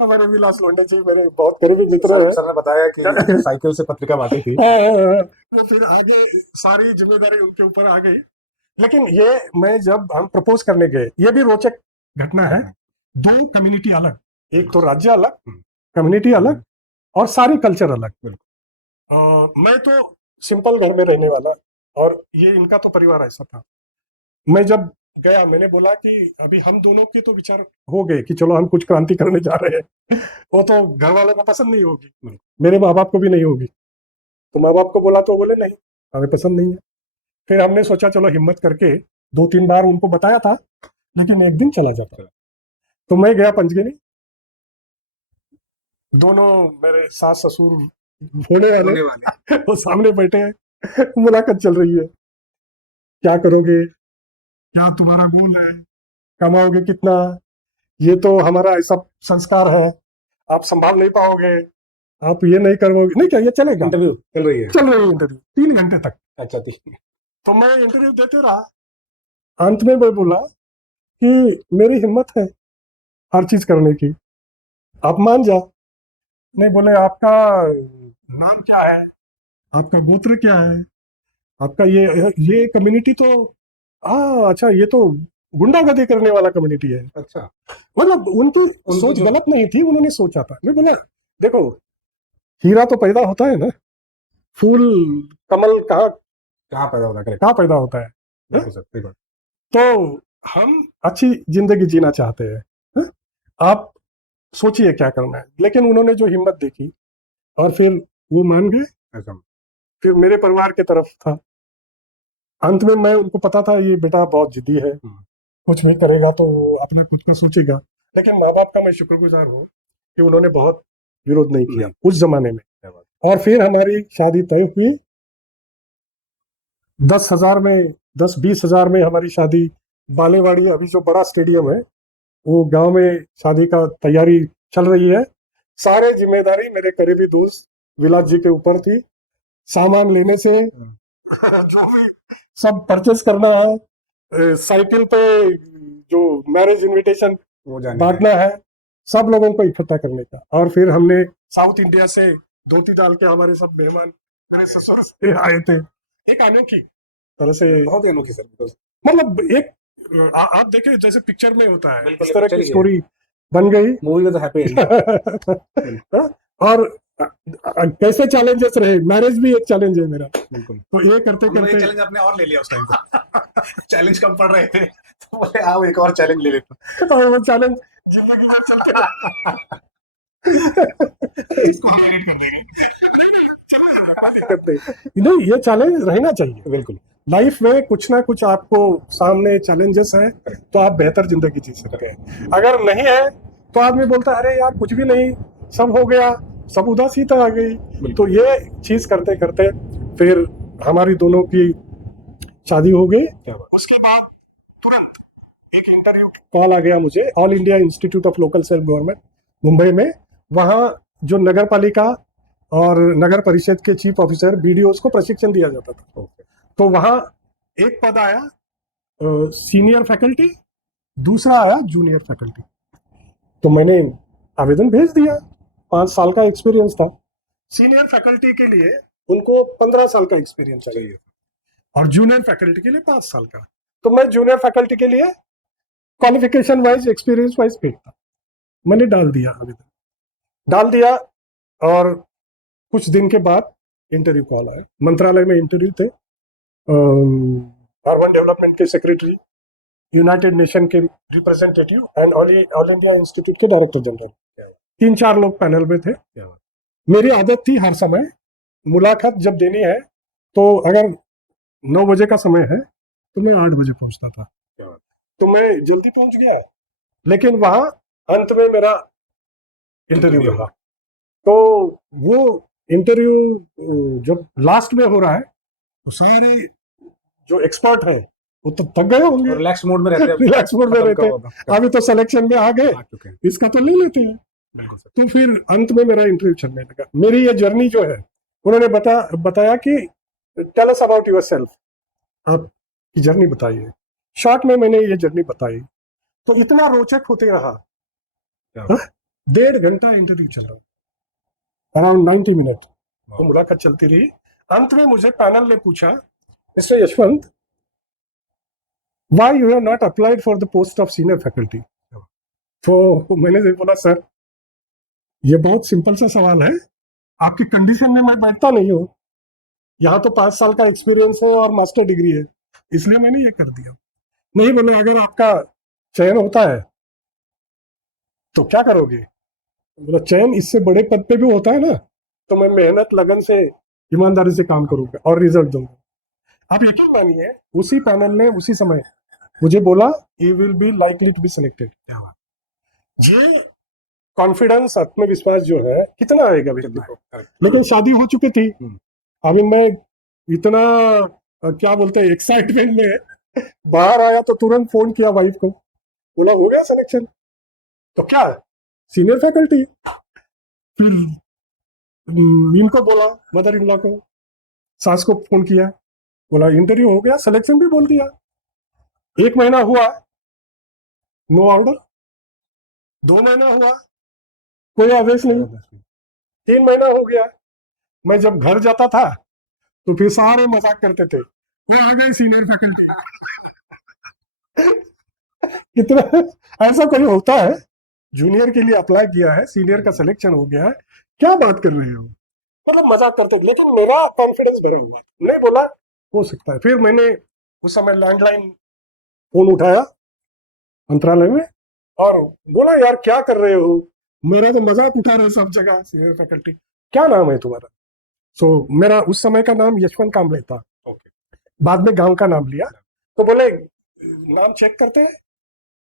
हमारे विलास लोंडे जी मेरे बहुत करीबी मित्र हैं। सर ने बताया कि साइकिल से पत्रिका बांटी थी। तो फिर आगे सारी जिम्मेदारी उनके ऊपर आ गई। लेकिन ये मैं जब हम प्रपोज करने गए, ये भी रोचक घटना है। दो कम्युनिटी अलग, एक तो राज्य अलग, कम्युनिटी अलग, और सारी कल्चर अलग। मैं तो सिंपल घर में रहने वाला, और ये इनका तो परिवार ऐसा था। मैं जब गया, मैंने बोला कि अभी हम दोनों के तो विचार हो गए कि चलो हम कुछ क्रांति करने जा रहे हैं। वो तो घर वालों को पसंद नहीं होगी, मेरे माँ बाप को भी नहीं होगी। तो माँ बाप को बोला तो बोले नहीं, हमें पसंद नहीं है। फिर हमने सोचा चलो हिम्मत करके, 2-3 बार उनको बताया था, लेकिन एक दिन चला जाता। तो मैं गया पंचगिनी, दोनों मेरे सास ससुर होने वाले वो सामने बैठे हैं, मुलाकात चल रही है। क्या करोगे, क्या तुम्हारा गोल है, कमाओगे कितना, ये तो हमारा ऐसा संस्कार है, आप संभाल नहीं पाओगे, आप ये नहीं करोगे, नहीं क्या ये चलेगा। इंटरव्यू चल रही है। चल रही है इंटरव्यू 3 घंटे तक। अच्छा ठीक है। तो मैं इंटरव्यू देते रहा। अंत में मैं बोला कि मेरी हिम्मत है हर चीज करने की, आप मान जाओ। नहीं, बोले आपका नाम क्या है, आपका गोत्र क्या है, आपका ये कम्युनिटी तो, हाँ अच्छा, ये तो गुंडागर्दी करने वाला कम्युनिटी है। अच्छा मतलब उनकी सोच जो- गलत नहीं थी, उन्होंने सोचा था। मैं बोला देखो, हीरा तो पैदा होता है ना, फूल कमल कहाँ कहाँ पैदा होता है, कहाँ पैदा होता है? बिल्कुल सर सही बात। तो हम अच्छी जिंदगी जीना चाहते हैं, हाँ? आप सोचिए क्या करना है। लेकिन उन्होंने जो हिम्मत देखी, और फिर वो मान गए। ऐसा फिर मेरे परिवार के तरफ था। अंत में मैं उनको पता था ये बेटा बहुत जिद्दी है, कुछ भी करेगा तो वो अपना खुद का सोचेगा। लेकिन माँ बाप का मैं शुक्रगुजार हूँ कि उन्होंने बहुत विरोध नहीं किया उस जमाने में। और फिर हमारी शादी तय हुई। 10,000 में, 10-20 हजार में हमारी शादी। बालेवाड़ी, अभी जो बड़ा स्टेडियम है, वो गांव में शादी का तैयारी चल रही है। सारे जिम्मेदारी मेरे करीबी दोस्त विलास जी के ऊपर थी। सामान लेने से सब परचेस करना है, साइकिल पे जो मैरिज इनविटेशन वो जाने बांटना है, सब लोगों को इकट्ठा करने का। और फिर हमने साउथ इंडिया से धोती डाल के, हमारे सब मेहमान मेरे ससुर से आए थे। एक अनोखी तरह से, बहुत ही अनोखी सर। मतलब एक आप देखे जैसे पिक्चर में होता है, बिल्कुल, इस तरह पिक्चर की ही है। स्टोरी बन गई। मूवी में तो हैप्पी एंड। और कैसे चैलेंजेस रहे, मैरिज भी एक चैलेंज है मेरा। बिल्कुल, तो ये करते हमने एक करते चैलेंज अपने और ले लिया उस टाइम पे। चैलेंज कम पड़ रहे थे तो बोले आओ एक और चैलेंज ले लेते और वो चैलेंज जिंदगी भर चलते रहे। इसको highlight कर देंगे। नहीं, चलो, दिक्कत नहीं। नहीं, ये चैलेंज रहना चाहिए। बिल्कुल लाइफ में कुछ ना कुछ आपको सामने चैलेंजेस है, तो आप बेहतर जिंदगी जी सकते हैं। अगर नहीं है तो आदमी बोलता है अरे यार कुछ भी नहीं, सब हो गया, सब उदासीता आ गई। तो ये चीज करते करते फिर हमारी दोनों की शादी हो गई। क्या बात। उसके बाद तुरंत एक इंटरव्यू कॉल आ गया मुझे, all India institute of local self government, Mumbai में। वहाँ जो नगर पालिका और नगर परिषद के चीफ ऑफिसर, बीडीओज को प्रशिक्षण दिया जाता था। तो वहाँ एक पद आया सीनियर फैकल्टी, दूसरा आया जूनियर फैकल्टी। तो मैंने आवेदन भेज दिया। 5 साल का एक्सपीरियंस था। सीनियर फैकल्टी के लिए उनको 15 साल का एक्सपीरियंस चाहिए, और जूनियर फैकल्टी के लिए 5 साल का। तो मैं जूनियर फैकल्टी के लिए qualification wise, experience wise fit था। मैंने डाल दिया आवेदन, डाल दिया। और कुछ दिन के बाद इंटरव्यू कॉल आया। मंत्रालय में इंटरव्यू थे, अर्बन डेवलपमेंट के सेक्रेटरी यूनाइटेड नेशन के representative and all India institute के डायरेक्टर जनरल। 3-4 लोग पैनल में थे। मेरी आदत थी हर समय मुलाकात जब देनी है तो अगर 9 बजे का समय है तो मैं 8 बजे पहुंचता था। तो मैं जल्दी पहुंच गया, लेकिन वहां अंत में मेरा इंटरव्यू रहा। तो वो इंटरव्यू जब लास्ट में हो रहा है तो सारे जो एक्सपर्ट हैं वो तो थक गए होंगे, रिलैक्स मोड में रहते हैं, रिलैक्स मोड में रहते हैं, अभी तो सिलेक्शन में आ गए, इसका तो ले लेते हैं। तो फिर अंत में मेरा इंटरव्यू चलने लगा। मेरी ये जर्नी जो है उन्होंने बताया कि टेल अस अबाउट योरसेल्फ, आपकी जर्नी बताइए। शॉर्ट में मैंने ये जर्नी बताई तो इतना रोचक होते रहा। 1.5 घंटा इंटरव्यू चल रहा, अराउंड 90 मिनट तो मुलाकात चलती रही। अंत में मुझे पैनल ने पूछा, mister Yashwant, why you have not applied for the post of senior faculty? तो मैंने बोला, सर ये बहुत सिंपल सा सवाल है, आपकी कंडीशन में मैं बैठता नहीं हूँ, यहाँ तो 5 साल का एक्सपीरियंस है और मास्टर डिग्री है, इसलिए मैंने ये कर दिया। नहीं बोले, अगर आपका चयन होता है तो क्या करोगे? बोला, चयन इससे बड़े पद पे भी होता है ना, तो मैं मेहनत लगन से ईमानदारी से काम करूंगा और रिजल्ट दूंगा। आप यकीन मानिए, उसी पैनल ने उसी समय मुझे बोला, you will be likely to be selected. ये कॉन्फिडेंस, आत्मविश्वास जो है कितना आएगा व्यक्ति को। लेकिन शादी हो चुकी थी, अभी मैं इतना क्या बोलते हैं एक्साइटमेंट में बाहर आया तो तुरंत फोन किया वाइफ को, बोला हो गया सिलेक्शन। तो क्या सीनियर फैकल्टी। इनको बोला, मदर इन लॉ को, सास को फोन किया, बोला इंटरव्यू हो गया, सिलेक्शन भी बोल दिया। 1 महीना हुआ, नो ऑर्डर। 2 महीना हुआ, कोई आदेश नहीं। 3 महीना हो गया। मैं जब घर जाता था तो फिर सारे मजाक करते थे, वो आ गए सीनियर फैकल्टी। कितना ऐसा कोई होता है, जूनियर के लिए अप्लाई किया है, सीनियर का सिलेक्शन हो गया है, क्या बात कर रहे हो, मतलब मजाक करते। लेकिन मेरा कॉन्फिडेंस भरा हुआ, नहीं बोला हो सकता है। फिर मैंने उस समय लैंडलाइन फोन उठाया मंत्रालय में और बोला, यार क्या कर रहे हो, मेरा तो मजाक उठा रहे सब जगह, सीनियर फैकल्टी, क्या नाम है तुम्हारा? सो मेरा उस समय का नाम यशवंत कामले था, बाद में गांव का नाम लिया। तो बोले नाम चेक करते हैं,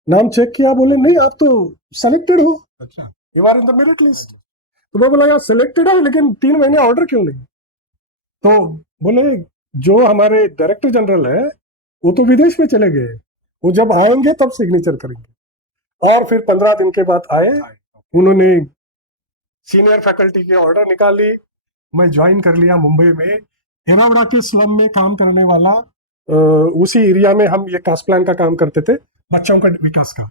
नाम चेक किया, बोले नहीं आप तो सेलेक्टेड हो, अच्छा you are in the merit list. तो मैं बोला, यार सिलेक्टेड है लेकिन 3 महीने ऑर्डर क्यों नहीं? तो बोले जो हमारे डायरेक्टर जनरल है वो तो विदेश में चले गए, वो जब आएंगे तब सिग्नेचर करेंगे। और फिर 15 दिन के बाद आए, उन्होंने सीनियर फैकल्टी की ऑर्डर निकाली, मैं ज्वाइन कर लिया मुंबई में, एरावड़ा के स्लम में काम करने वाला। उसी एरिया में हम ये कास्ट प्लान का काम करते थे, बच्चों का विकास का।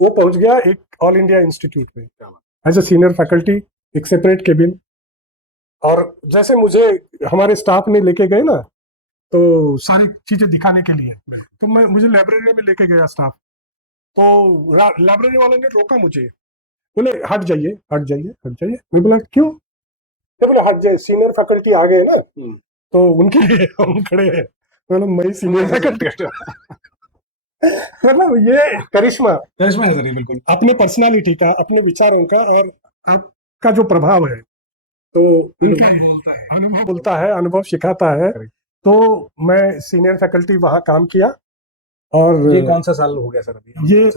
वो पहुंच गया एक ऑल इंडिया इंस्टीट्यूट में एज ए सीनियर फैकल्टी, एक सेपरेट केबिन। और जैसे मुझे हमारे स्टाफ ने लेके गए ना, तो सारी चीजें दिखाने के लिए, तो मुझे लाइब्रेरी में लेके गया स्टाफ। तो लाइब्रेरी वाले ने रोका मुझे, बोले हट जाइए हट जाइए हट जाइए। मैं बोला क्यों? तो बोले हट जाइए, सीनियर फैकल्टी आ गए ना तो उनके लिए हम खड़े हैं। मतलब मैं सीनियर फैकल्टी मतलब ये करिश्मा है सर, ये बिल्कुल अपने पर्सनालिटी का, अपने विचारों का और आपका जो प्रभाव है, तो उनका अनुभव बोलता है, अनुभव सिखाता है। तो मैं सीनियर फैकल्टी वहां काम किया। और ये कौन सा साल हो गया सर अभी? ये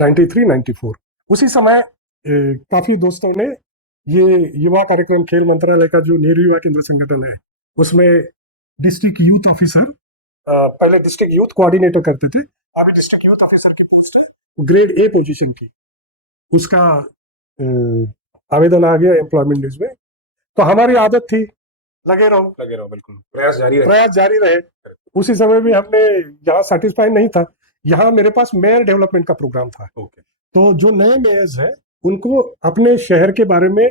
93 94 उसी समय काफी दोस्तों ने ये युवा कार्यक्रम खेल मंत्रालय का जो नेहरू युवा केंद्र संगठन है, उसमें डिस्ट्रिक्ट यूथ ऑफिसर, पहले डिस्ट्रिक्ट यूथ कोऑर्डिनेटर करते थे, अभी डिस्ट्रिक्ट यूथ ऑफिसर की पोस्ट है, ग्रेड ए पोजीशन की, उसका आवेदन आ गया एम्प्लॉयमेंट न्यूज में। तो हमारी आदत थी लगे रहो, बिल्कुल प्रयास जारी रहे। उसी समय भी हमने यहाँ सेटिस्फाई नहीं था, यहाँ मेरे पास मेयर डेवलपमेंट का प्रोग्राम था। तो जो नए मेयर्स हैं उनको अपने शहर के बारे में,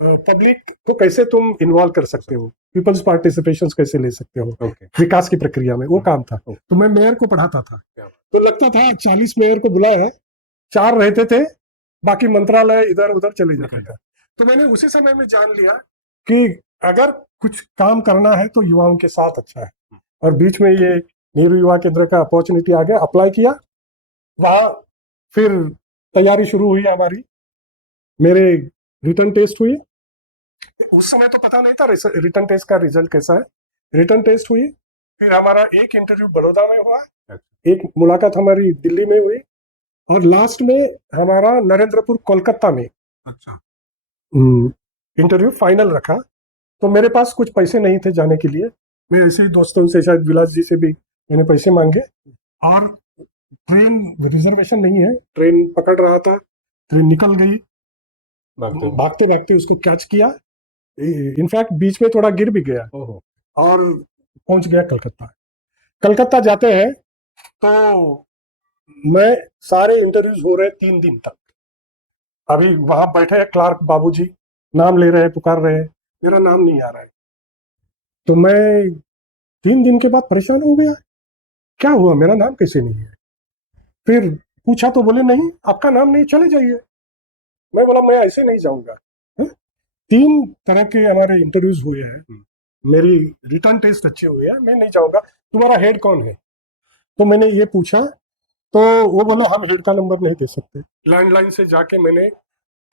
पब्लिक को कैसे तुम इन्वॉल्व कर सकते हो, पीपल्स पार्टिसिपेशन कैसे ले सकते हो विकास की प्रक्रिया में, वो काम था। तो मैं मेयर को पढ़ाता था। तो लगता था 40 मेयर को बुलाया, 4 रहते थे, बाकी मंत्रालय इधर उधर चले जाता था। तो मैंने उसी समय में जान लिया कि अगर कुछ काम करना है तो युवाओं के साथ अच्छा है। और बीच में ये नेहरू युवा केंद्र का अपॉर्चुनिटी आ गया, अप्लाई किया। वहाँ फिर तैयारी शुरू हुई हमारी, मेरे रिटर्न टेस्ट हुई। उस समय तो पता नहीं था रिटर्न टेस्ट का रिजल्ट कैसा है। रिटर्न टेस्ट हुई, फिर हमारा एक इंटरव्यू बड़ौदा में हुआ, एक मुलाकात हमारी दिल्ली में हुई, और लास्ट में हमारा नरेंद्रपुर कोलकाता में अच्छा। इंटरव्यू फाइनल रखा। तो मेरे पास कुछ पैसे नहीं थे जाने के लिए, मैं ऐसे ही दोस्तों से, शायद विलास जी से भी मैंने पैसे मांगे, और ट्रेन रिजर्वेशन नहीं है, ट्रेन पकड़ रहा था, ट्रेन निकल गई, भागते भागते उसको कैच किया, इनफैक्ट बीच में थोड़ा गिर भी गया, ओहो। और पहुंच गया कलकत्ता। कलकत्ता जाते हैं तो मैं सारे इंटरव्यूज हो रहे 3 दिन तक। अभी वहां बैठे हैं क्लार्क बाबूजी, नाम ले रहे हैं, पुकार रहे हैं, मेरा नाम नहीं आ रहा है। तो मैं 3 दिन के बाद परेशान हो गया, क्या हुआ, मेरा नाम कैसे नहीं है। फिर पूछा तो बोले नहीं, आपका नाम नहीं, चले जाइए। मैं बोला मैं ऐसे नहीं जाऊंगा। 3 तरह के हमारे इंटरव्यूज हुए हैं, मेरी रिटर्न टेस्ट अच्छे हुए हैं, मैं नहीं जाऊंगा, तुम्हारा हेड कौन है। तो मैंने ये पूछा, तो वो बोले हम हेड का नंबर नहीं दे सकते। लैंडलाइन से जाके मैंने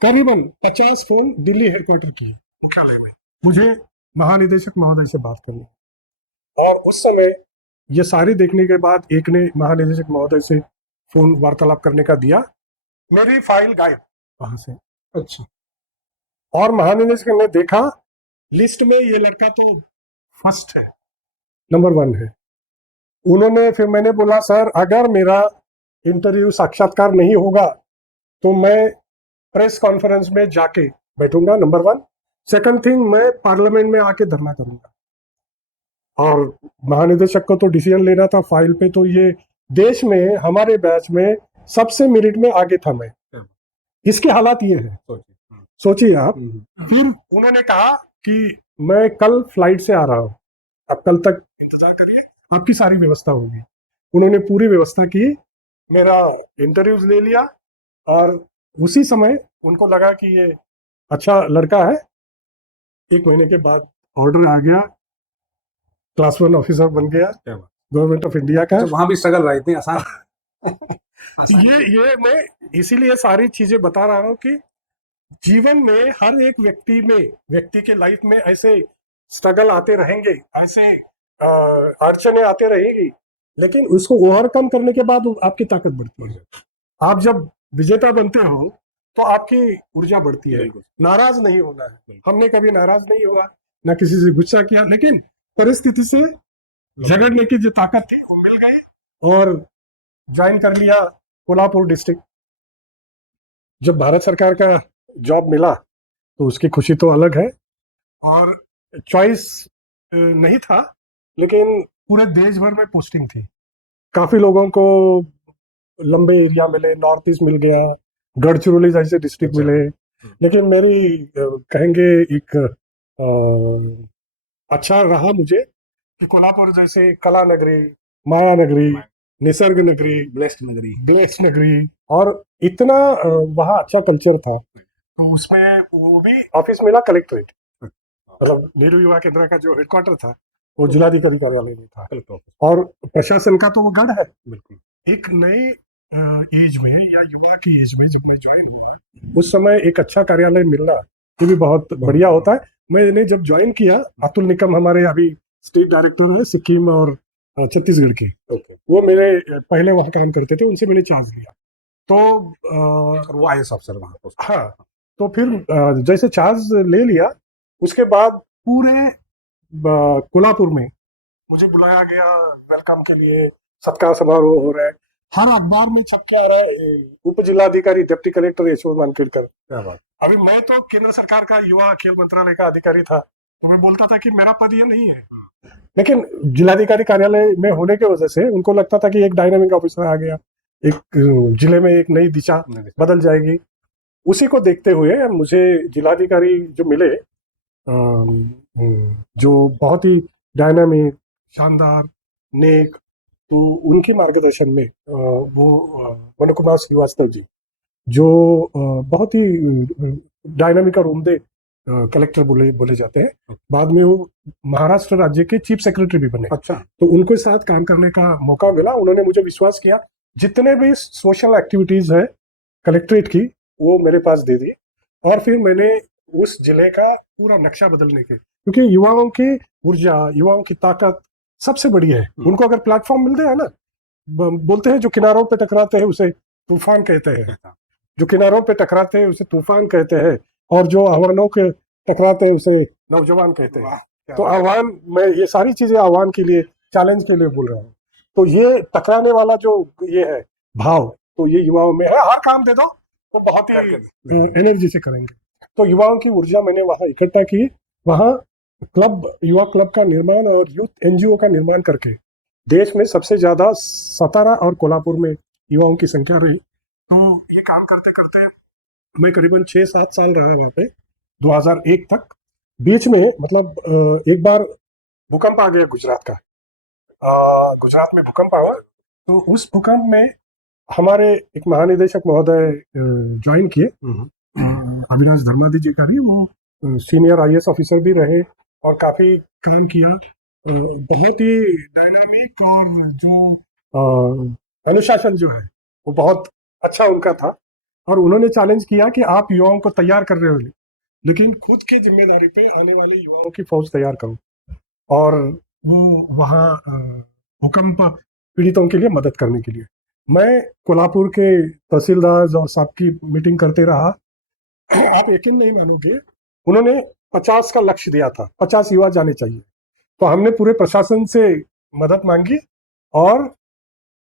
करीबन 50 फोन दिल्ली हेडक्वार्टर किए, मुख्यालय में, मुझे महानिदेशक महोदय से बात करनी। और उस समय ये सारी देखने के बाद एक ने महानिदेशक महोदय से फोन वार्तालाप करने का दिया, मेरी फाइल गायब वहां से। अच्छा। और महानिदेशक ने देखा लिस्ट में ये लड़का तो फर्स्ट है, नंबर 1 है। उन्होंने, फिर मैंने बोला सर अगर मेरा इंटरव्यू साक्षात्कार नहीं होगा तो मैं प्रेस कॉन्फ्रेंस में जाके बैठूंगा, नंबर 1। सेकंड थिंग, मैं पार्लियामेंट में आके धरना करूंगा। और महानिदेशक को तो डिसीजन लेना था फाइल पे, तो ये देश में हमारे बैच में सबसे मेरिट में आगे था मैं। इसके हालात ये है, सोचिए आप। फिर उन्होंने कहा कि मैं कल फ्लाइट से आ रहा हूँ, आप कल तक इंतजार करिए, आपकी सारी व्यवस्था होगी। उन्होंने पूरी व्यवस्था की, मेरा इंटरव्यूज ले लिया, और उसी समय उनको लगा कि ये अच्छा लड़का है। 1 महीने के बाद ऑर्डर आ गया, क्लास 1 ऑफिसर बन गया गवर्नमेंट ऑफ इंडिया का। तो वहां भी स्ट्रगल रहा, इतनी आसान ये मैं इसीलिए सारी चीजें बता रहा हूँ कि जीवन में हर एक व्यक्ति के लाइफ में ऐसे स्ट्रगल आते रहेंगे, ऐसे अड़चने आते रहेगी, लेकिन उसको ओवरकम करने के बाद आपकी ताकत बढ़ती है। आप जब विजेता बनते हो तो आपकी ऊर्जा बढ़ती है। नाराज नहीं होना है, हमने कभी नाराज नहीं हुआ, ना किसी से गुस्सा किया, लेकिन परिस्थिति से झगड़ने की जो ताकत थी वो मिल गई, और ज्वाइन कर लिया कोल्हापुर डिस्ट्रिक्ट। जब भारत सरकार का जॉब मिला तो उसकी खुशी तो अलग है, और चॉइस नहीं था, लेकिन पूरे देश भर में पोस्टिंग थी। काफी लोगों को लंबे एरिया मिले, नॉर्थ ईस्ट मिल गया, गढ़चिरौली जैसे डिस्ट्रिक्ट मिले, लेकिन मेरी कहेंगे एक अच्छा रहा मुझे कि कोल्हापुर जैसे कला नगरी, माया नगरी, निसर्ग नगरी, ब्लेस्ड नगरी, और इतना वहाँ अच्छा कल्चर था। तो उसमें वो भी ऑफिस मिला कलेक्ट्रेट, मतलब नेहरू युवा केंद्र का जो हेडक्वार्टर था वो जिलाधिकारी कार्यालय में था, और प्रशासन का तो वो गढ़ है। बिल्कुल एक नई एज में या युवा की एज में जब मैं ज्वाइन हुआ, उस समय एक अच्छा कार्यालय मिलना ये भी बहुत बढ़िया होता है। मैंने जब ज्वाइन किया, अतुल निकम हमारे अभी स्टेट डायरेक्टर है सिक्किम और छत्तीसगढ़ की, वो मेरे पहले वहाँ काम करते थे, उनसे मैंने चार्ज लिया। तो वो IAS अफसर वहां। हाँ, तो फिर जैसे चार्ज ले लिया, उसके बाद पूरे कोल्हापुर में मुझे बुलाया गया वेलकम के लिए, सत्कार समारोह हो रहा है, हर अखबार में छप के आ रहा है उप जिलाधिकारी डिप्टी कलेक्टर यशवंत मानकेड़कर। क्या बात। अभी मैं तो केंद्र सरकार का युवा खेल मंत्रालय का अधिकारी था, तो मैं बोलता था कि मेरा पद ये नहीं है, लेकिन जिलाधिकारी कार्यालय में होने की वजह से उनको लगता था कि एक डायनामिक ऑफिसर आ गया, एक जिले में एक नई दिशा बदल जाएगी। उसी को देखते हुए मुझे जिलाधिकारी जो मिले, जो बहुत ही डायनामिक, शानदार, नेक, तो उनकी मार्गदर्शन में वो मनु कुमार श्रीवास्तव जी, जो बहुत ही डायनामिक और उम्दे कलेक्टर बोले बोले जाते हैं। बाद में वो महाराष्ट्र राज्य के चीफ सेक्रेटरी भी बने। अच्छा। तो उनके साथ काम करने का मौका मिला। उन्होंने मुझे विश्वास किया, जितने भी सोशल एक्टिविटीज है कलेक्ट्रेट की वो मेरे पास दे दी। और फिर मैंने उस जिले का पूरा नक्शा बदलने के, क्योंकि युवाओं की ऊर्जा, युवाओं की ताकत सबसे बड़ी है। उनको अगर प्लेटफॉर्म मिलते हैं ना, बोलते हैं जो किनारों पे टकराते हैं उसे तूफान कहते हैं, जो किनारों पे टकराते हैं उसे तूफान कहते हैं, और जो आह्वानों के टकराते हैं उसे नौजवान कहते हैं। तो आह्वान, मैं ये सारी चीजें आह्वान के लिए, चैलेंज के लिए बोल रहा हूँ। तो ये टकराने वाला जो ये है भाव, तो ये युवाओं में है। हर काम दे दो तो बहुत ही एनर्जी से करेंगे। तो युवाओं की ऊर्जा मैंने वहां इकट्ठा की। वहां क्लब, युवा क्लब का निर्माण और यूथ एनजीओ का निर्माण करके देश में सबसे ज्यादा सतारा और कोल्हापुर में युवाओं की संख्या रही। तो ये काम करते करते मैं करीबन 6-7 साल रहा वहाँ पे, 2001 तक। बीच में मतलब एक बार भूकंप आ गया गुजरात का। गुजरात में भूकंप आया, तो उस भूकंप में हमारे एक महानिदेशक महोदय ज्वाइन किए, अविनाश धर्मादी जी का भी, वो सीनियर आईएएस ऑफिसर भी रहे और काफी काम किया। बहुत ही डायनामिक, और जो अनुशासन जो है वो बहुत अच्छा उनका था। और उन्होंने चैलेंज किया कि आप युवाओं को तैयार कर रहे हो, लेकिन खुद की जिम्मेदारी पे आने वाले युवाओं की फौज तैयार करो। और वो वहाँ भूकंप पीड़ितों के लिए मदद करने के लिए मैं कोल्हापुर के तहसीलदार और साहब की मीटिंग करते रहा। आप यकीन नहीं मानोगे, उन्होंने 50 का लक्ष्य दिया था, 50 युवा जाने चाहिए। तो हमने पूरे प्रशासन से मदद मांगी, और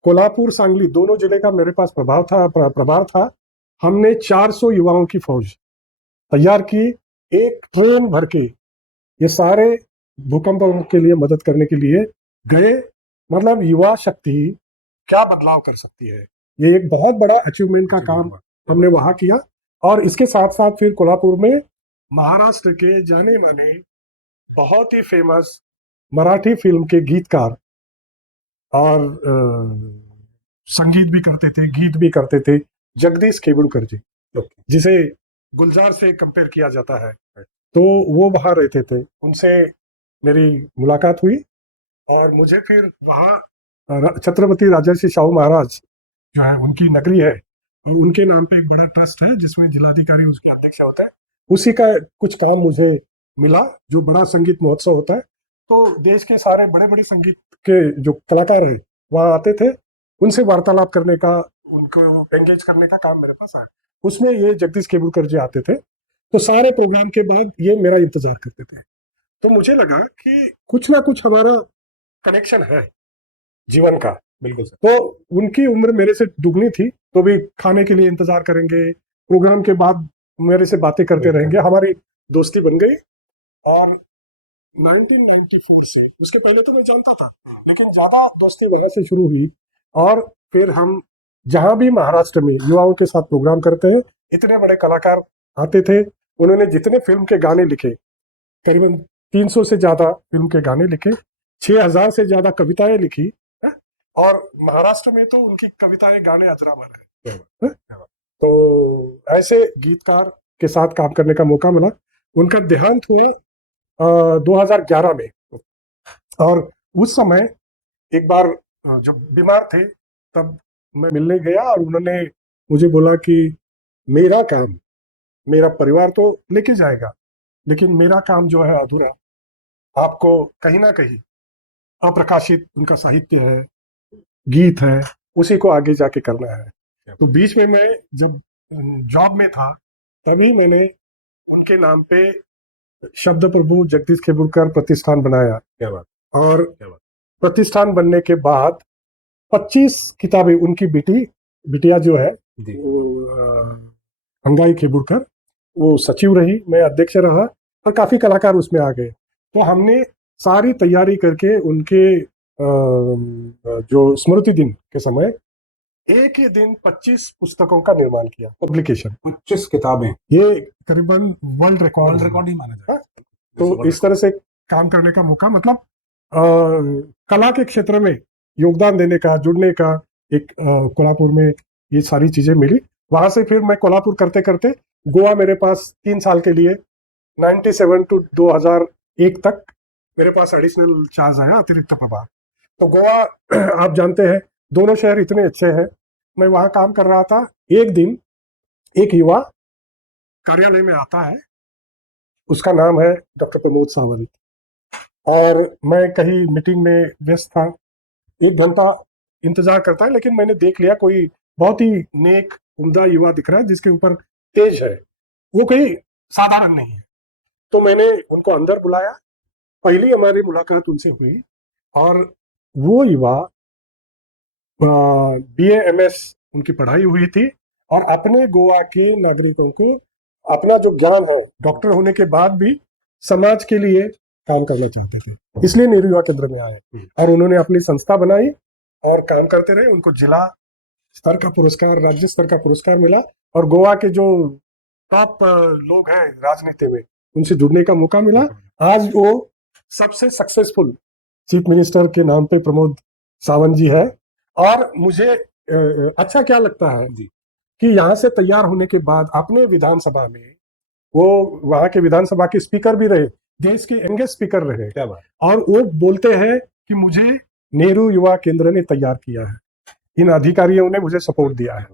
कोल्हापुर सांगली दोनों जिले का मेरे पास प्रभार था। हमने 400 युवाओं की फौज तैयार की, एक ट्रेन भर के ये सारे भूकंप के लिए मदद करने के लिए गए। मतलब युवा शक्ति क्या बदलाव कर सकती है, ये एक बहुत बड़ा अचीवमेंट का काम हमने वहां किया। और इसके साथ साथ फिर कोल्हापुर में महाराष्ट्र के जाने माने बहुत ही फेमस मराठी फिल्म के गीतकार, और संगीत भी करते थे, गीत भी करते थे, जगदीश केवड़कर जी, जिसे गुलजार से कंपेयर किया जाता है। तो वो वहां रहते थे, उनसे मेरी मुलाकात हुई। और मुझे फिर वहाँ छत्रपति राजर्षि शाहू महाराज जो है, उनकी नगरी है, और उनके नाम पे एक बड़ा ट्रस्ट है जिसमें जिलाधिकारी उसके अध्यक्ष होता है। उसी का कुछ काम मुझे मिला, जो बड़ा संगीत महोत्सव होता है। तो देश के सारे बड़े बड़े संगीत के जो कलाकार हैं वहाँ आते थे, उनसे वार्तालाप करने का, उनको एंगेज करने का काम मेरे पास आया। उसमें ये जगदीश केवड़कर जी आते थे। तो सारे प्रोग्राम के बाद ये मेरा इंतजार करते थे। तो मुझे लगा कि कुछ ना कुछ हमारा कनेक्शन है जीवन का। बिल्कुल सर। तो उनकी उम्र मेरे से दुगनी थी, तो भी खाने के लिए इंतजार करेंगे, प्रोग्राम के बाद मेरे से बातें करते रहेंगे, हमारी दोस्ती बन गई। और 1994 से, उसके पहले तो मैं जानता था, लेकिन ज्यादा दोस्ती वहां से शुरू हुई। और फिर हम जहां भी महाराष्ट्र में युवाओं के साथ प्रोग्राम करते हैं, इतने बड़े कलाकार आते थे। उन्होंने जितने फिल्म के गाने लिखे, करीबन 300 से ज्यादा फिल्म के गाने लिखे, 6000 से ज्यादा कविताएं लिखी है? और महाराष्ट्र में तो उनकी कविताएं, गाने अजरामर है? तो ऐसे गीतकार के साथ काम करने का मौका मिला। उनका देहांत हुआ 2011 में। और उस समय एक बार जब बीमार थे, तब मैं मिलने गया, और उन्होंने मुझे बोला कि मेरा काम, मेरा परिवार तो लेके जाएगा, लेकिन मेरा काम जो है अधूरा, आपको कहीं ना कहीं अप्रकाशित उनका साहित्य है, गीत है, उसी को आगे जाके करना है। तो बीच में मैं जब जॉब में था, तभी मैंने उनके नाम पे शब्द प्रभु जगदीश केवड़कर प्रतिष्ठान बनाया। क्या बात। और प्रतिष्ठान बनने के बाद 25 किताबें, उनकी बिटिया जो है अंगाई केवड़कर, वो सचिव रही, मैं अध्यक्ष रहा, और काफी कलाकार उसमें आ गए। तो हमने सारी तैयारी करके उनके जो स्मृति दिन के समय एक ही दिन 25 पुस्तकों का निर्माण किया, पब्लिकेशन 25 किताबें, ये करीबन वर्ल्ड रिकॉर्ड ही माना जाता है। तो इस तरह से काम करने का मौका, मतलब कला के क्षेत्र में योगदान देने का, जुड़ने का एक कोल्हापुर में ये सारी चीजें मिली। वहां से फिर मैं कोल्हापुर करते करते गोवा मेरे पास 3 साल के लिए 97 टू 2001 तक मेरे पास एडिशनल चार्ज आया, अतिरिक्त प्रभार। तो गोवा आप जानते हैं दोनों शहर इतने अच्छे हैं। मैं वहाँ काम कर रहा था, एक दिन एक युवा कार्यालय में आता है, उसका नाम है डॉक्टर प्रमोद सावंत, और मैं कहीं मीटिंग में व्यस्त था, 1 घंटा इंतजार करता है, लेकिन मैंने देख लिया कोई बहुत ही नेक उम्दा युवा दिख रहा है जिसके ऊपर तेज है, वो कोई साधारण नहीं है। तो मैंने उनको अंदर बुलाया, पहली हमारी मुलाकात उनसे हुई, और वो युवा BA MS उनकी पढ़ाई हुई थी, और अपने गोवा के नागरिकों को अपना जो ज्ञान है डॉक्टर होने के बाद भी समाज के लिए काम करना चाहते थे, इसलिए नेहरू युवा केंद्र में आए और उन्होंने अपनी संस्था बनाई और काम करते रहे। उनको जिला स्तर का पुरस्कार, राज्य स्तर का पुरस्कार मिला, और गोवा के जो टॉप लोग हैं राजनीति में उनसे जुड़ने का मौका मिला। आज वो सबसे सक्सेसफुल चीफ मिनिस्टर के नाम पे प्रमोद सावंत जी है। और मुझे अच्छा क्या लगता है जी। कि यहाँ से तैयार होने के बाद अपने विधानसभा में वो वहाँ के विधानसभा के स्पीकर भी रहे, देश के यंगेस्ट स्पीकर रहे, क्या बात। और वो बोलते हैं कि मुझे नेहरू युवा केंद्र ने तैयार किया है, इन अधिकारियों ने मुझे सपोर्ट दिया है।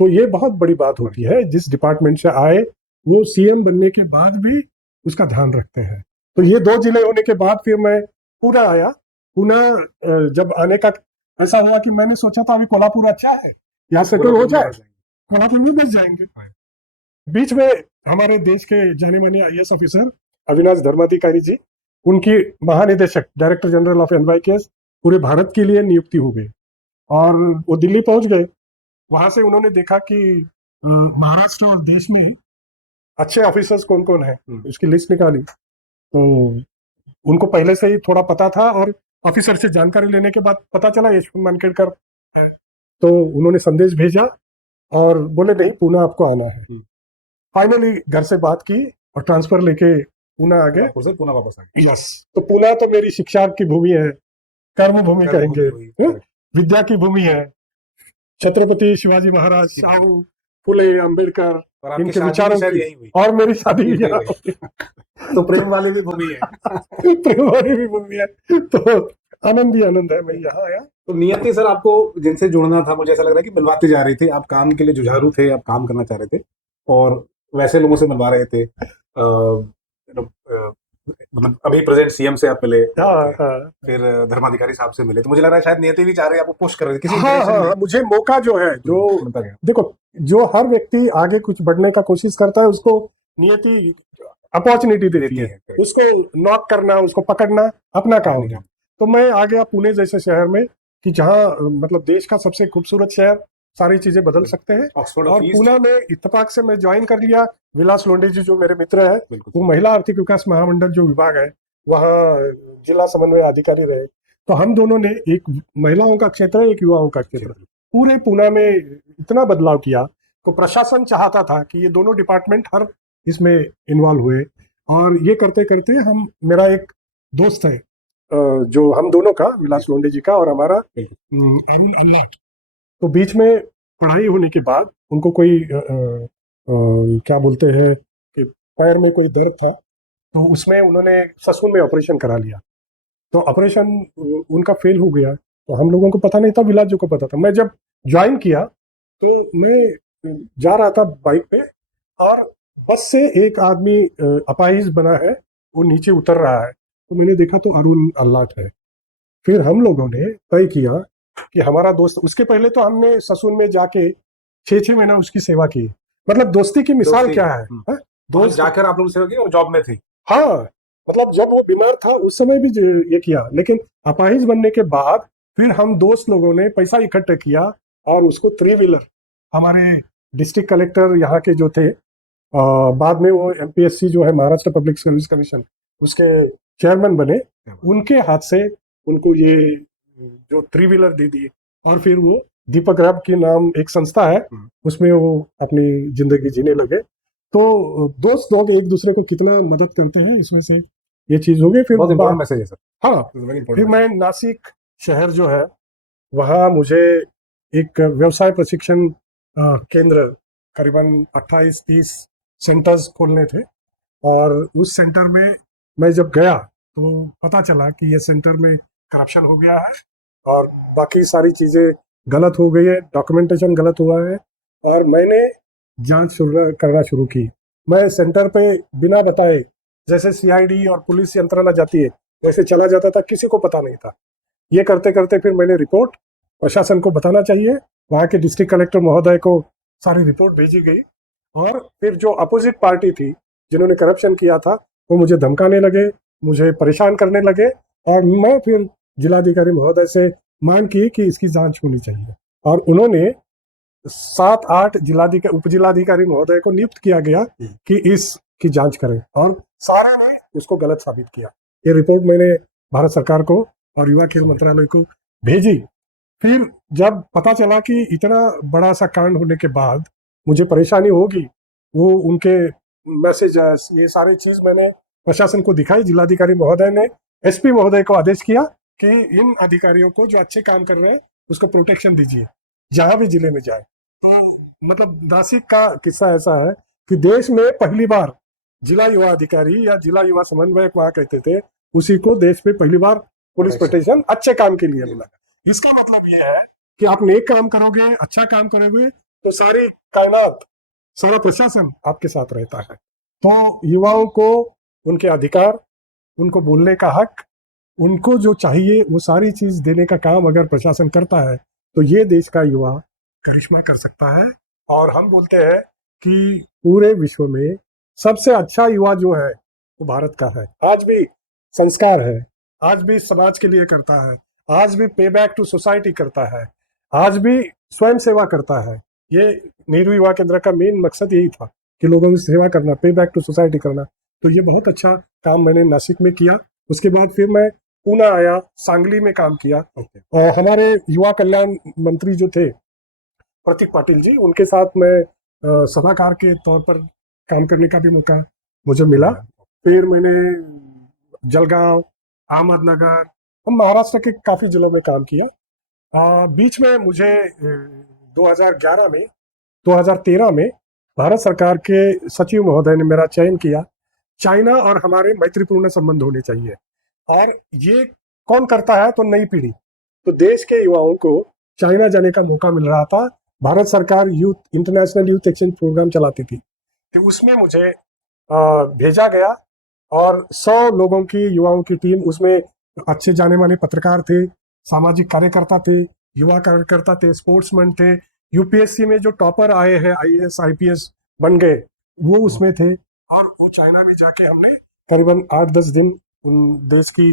तो ये बहुत बड़ी बात होती है, जिस डिपार्टमेंट से आए वो CM बनने के बाद भी उसका ध्यान रखते हैं। तो ये 2 जिले होने के बाद फिर मैं पुणे आया। पुणे जब आने का ऐसा हुआ कि मैंने सोचा था अभी कोल्हापुर अच्छा है, यहाँ सेटल हो जाए, कोल्हापुर में बस जाएंगे। बीच में हमारे देश के जाने माने IAS ऑफिसर अविनाश धर्माधिकारी जी, उनकी महानिदेशक डायरेक्टर जनरल ऑफ NYKS पूरे भारत के लिए नियुक्ति हो गई, और वो दिल्ली पहुंच गए। वहां से उन्होंने देखा कि महाराष्ट्र और देश में अच्छे ऑफिसर्स कौन कौन है, उसकी लिस्ट निकाली। तो उनको पहले से ही थोड़ा पता था, और ऑफिसर से जानकारी लेने के बाद पता चला यशवंत मानकेड़कर है, तो उन्होंने संदेश भेजा और बोले नहीं, पुणे आपको आना है। फाइनली घर से बात की और ट्रांसफर लेके पुणे आ गए। पुणे वापस आ गए। यस, तो पुणे तो मेरी शिक्षा की भूमि है, कर्म भूमि कहेंगे, विद्या की भूमि है। छत्रपति शिवाजी महाराज, साहू फुले, अंबेडकर, इनके विचारों की, और मेरी शादी भी यहाँ हुई। तो प्रेम वाली भी भूमि है। प्रेम वाली भी भूमि है, तो आनंद ही आनंद है, मैं यहाँ आया। तो नियति सर आपको जिनसे जुड़ना था, मुझे ऐसा लग रहा है कि मिलवाती जा रही थी, आप काम के लिए जुझारू थे, आप काम करना चाह रहे थे और वैसे लोगों से मिलवा रहे थे। मतलब अभी प्रेजेंट CM से आप मिले, फिर धर्माधिकारी साहब से मिले, तो मुझे लग रहा है शायद नियति भी चाह रही है आपको पुश कर रही थी किसी मुझे मौका जो है, जो देखो, जो हर व्यक्ति आगे कुछ बढ़ने का कोशिश करता है उसको नियति अपॉर्चुनिटी देती है, उसको नॉक करना, उसको पकड़ना अपना काम है। तो मैं आ गया पुणे जैसे शहर में, कि जहाँ मतलब देश का सबसे खूबसूरत शहर, सारी चीजें बदल सकते हैं। और पुणे में इत्तेफाक से मैं ज्वाइन कर लिया। विलास लोंढे जी जो मेरे मित्र है, वो महिला आर्थिक विकास महामंडल जो विभाग है वहाँ जिला समन्वय अधिकारी रहे। तो हम दोनों ने, एक महिलाओं का क्षेत्र है, एक युवाओं का क्षेत्र, पूरे पुणे में इतना बदलाव किया। तो प्रशासन चाहता था कि ये दोनों डिपार्टमेंट हर इसमें इन्वॉल्व हुए, और ये करते करते हम, मेरा एक दोस्त है जो हम दोनों का, विलास लोंढे जी का और हमारा, अरुण अल्लाट, तो बीच में पढ़ाई होने के बाद उनको कोई क्या बोलते हैं कि पैर में कोई दर्द था, तो उसमें उन्होंने ससून में ऑपरेशन करा लिया। तो ऑपरेशन उनका फेल हो गया, तो हम लोगों को पता नहीं था, विलास जी को पता था। मैं जब ज्वाइन किया तो मैं जा रहा था बाइक पे, और बस से एक आदमी अपाहिज बना है, वो नीचे उतर रहा है, तो मैंने देखा तो अरुण अल्लाट है। फिर हम लोगों ने तय किया कि हमारा दोस्त, उसके पहले तो हमने ससून में जाके 6 महीना उसकी सेवा की। मतलब दोस्ती की मिसाल क्या है, दोस्त जाकर आप लोगों से सेवा की और जॉब में थी। हाँ, मतलब जब वो बीमार था उस समय भी ये किया, लेकिन अपाहिज बनने के बाद फिर हम दोस्त लोगों ने पैसा इकट्ठा किया और उसको 3 व्हीलर, हमारे डिस्ट्रिक्ट कलेक्टर यहाँ के जो थे, बाद में वो MPSC जो है, महाराष्ट्र पब्लिक सर्विस कमीशन, उसके चेयरमैन बने, उनके हाथ से उनको ये जो 3 व्हीलर दे दिए। और फिर वो दीपक रब की नाम एक संस्था है, उसमें वो अपनी जिंदगी जीने लगे। तो दोस्त लोग एक दूसरे को कितना मदद करते हैं, इसमें से ये चीज हो गई। फिर बहुत इंपॉर्टेंट मैसेज है सर। हाँ, फिर मैं नासिक शहर जो है, वहाँ मुझे एक व्यवसाय प्रशिक्षण केंद्र, करीबन 28-30 सेंटर्स खोलने थे, और उस सेंटर में मैं जब गया तो पता चला कि ये सेंटर में करप्शन हो गया है और बाकी सारी चीज़ें गलत हो गई है, डॉक्यूमेंटेशन गलत हुआ है। और मैंने जांच करना शुरू की। मैं सेंटर पे बिना बताए, जैसे सीआईडी और पुलिस यंत्रणा जाती है वैसे चला जाता था, किसी को पता नहीं था। ये करते करते फिर मैंने रिपोर्ट प्रशासन को बताना चाहिए, वहाँ के डिस्ट्रिक्ट कलेक्टर महोदय को सारी रिपोर्ट भेजी गई। और फिर जो अपोजिट पार्टी थी जिन्होंने करप्शन किया था वो मुझे धमकाने लगे, मुझे परेशान करने लगे। और मैं फिर जिलाधिकारी महोदय से मांग की कि इसकी जांच होनी चाहिए। और उन्होंने 7-8 जिलाधिकारी उप जिलाधिकारी महोदय को नियुक्त किया गया कि इसकी जांच करें, और सारे ने इसको गलत साबित किया। ये रिपोर्ट मैंने भारत सरकार को और युवा खेल मंत्रालय को भेजी। फिर जब पता चला कि इतना बड़ा सा कांड होने के बाद मुझे परेशानी होगी, वो उनके मैसेजेस ये सारी चीज मैंने प्रशासन को दिखाई। जिलाधिकारी महोदय ने एसपी महोदय को आदेश किया कि इन अधिकारियों को जो अच्छे काम कर रहे हैं उसको प्रोटेक्शन दीजिए जहां भी जिले में जाए। तो मतलब नासिक का किस्सा ऐसा है कि देश में पहली बार जिला युवा अधिकारी या जिला युवा समन्वयक वहां कहते थे, उसी को देश में पहली बार पुलिस प्रोटेक्शन अच्छे काम के लिए मिला। इसका मतलब ये है कि आप नेक काम करोगे, अच्छा काम करोगे तो सारी कायनात, सारा प्रशासन आपके साथ रहता है। तो युवाओं को उनके अधिकार, उनको बोलने का हक, उनको जो चाहिए वो सारी चीज देने का काम अगर प्रशासन करता है तो ये देश का युवा करिश्मा कर सकता है। और हम बोलते हैं कि पूरे विश्व में सबसे अच्छा युवा जो है वो भारत का है। आज भी संस्कार है, आज भी समाज के लिए करता है, आज भी पे बैक टू सोसाइटी करता है, आज भी स्वयं सेवा करता है। ये नेहरू युवा केंद्र का मेन मकसद यही था कि लोगों की सेवा करना, पे बैक टू सोसाइटी करना। तो ये बहुत अच्छा काम मैंने नासिक में किया। उसके बाद फिर मैं पूना आया, सांगली में काम किया। और हमारे युवा कल्याण मंत्री जो थे प्रतीक पाटिल जी, उनके साथ मैं सलाहकार के तौर पर काम करने का भी मौका मुझे मिला। फिर मैंने जलगांव, अहमदनगर और महाराष्ट्र के काफी जिलों में काम किया। बीच में मुझे 2011 में 2013 में भारत सरकार के सचिव महोदय ने मेरा चयन किया। चाइना और हमारे मैत्रीपूर्ण संबंध होने चाहिए, और ये कौन करता है तो नई पीढ़ी। तो देश के युवाओं को चाइना जाने का मौका मिल रहा था। भारत सरकार youth international youth exchange programme चलाती थी, तो उसमें मुझे भेजा गया। और 100 लोगों की, युवाओं की टीम, उसमें अच्छे जाने माने पत्रकार थे, सामाजिक कार्यकर्ता थे, युवा कार्यकर्ता थे, स्पोर्ट्समैन थे। यूपीएससी में जो टॉपर आए हैं, आईएएस आईपीएस बन गए, वो उसमें थे। और वो चाइना में जाके हमने करीबन 8-10 दिन उन देश की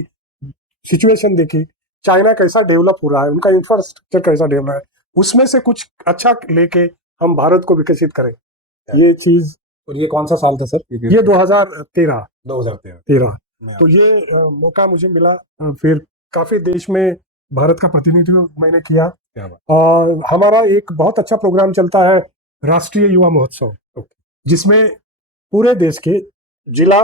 सिचुएशन देखी, चाइना कैसा डेवलप हो रहा है, उनका इंफ्रास्ट्रक्चर कैसा डेवलप है, उसमें से कुछ अच्छा लेके हम भारत को विकसित करें, ये चीज। और ये कौन सा साल था सर? ये 2013 2013 तो ये मौका मुझे मिला। फिर काफी देश में भारत का प्रतिनिधित्व मैंने किया। और हमारा एक बहुत अच्छा प्रोग्राम चलता है, राष्ट्रीय युवा महोत्सव, जिसमें पूरे देश के जिला,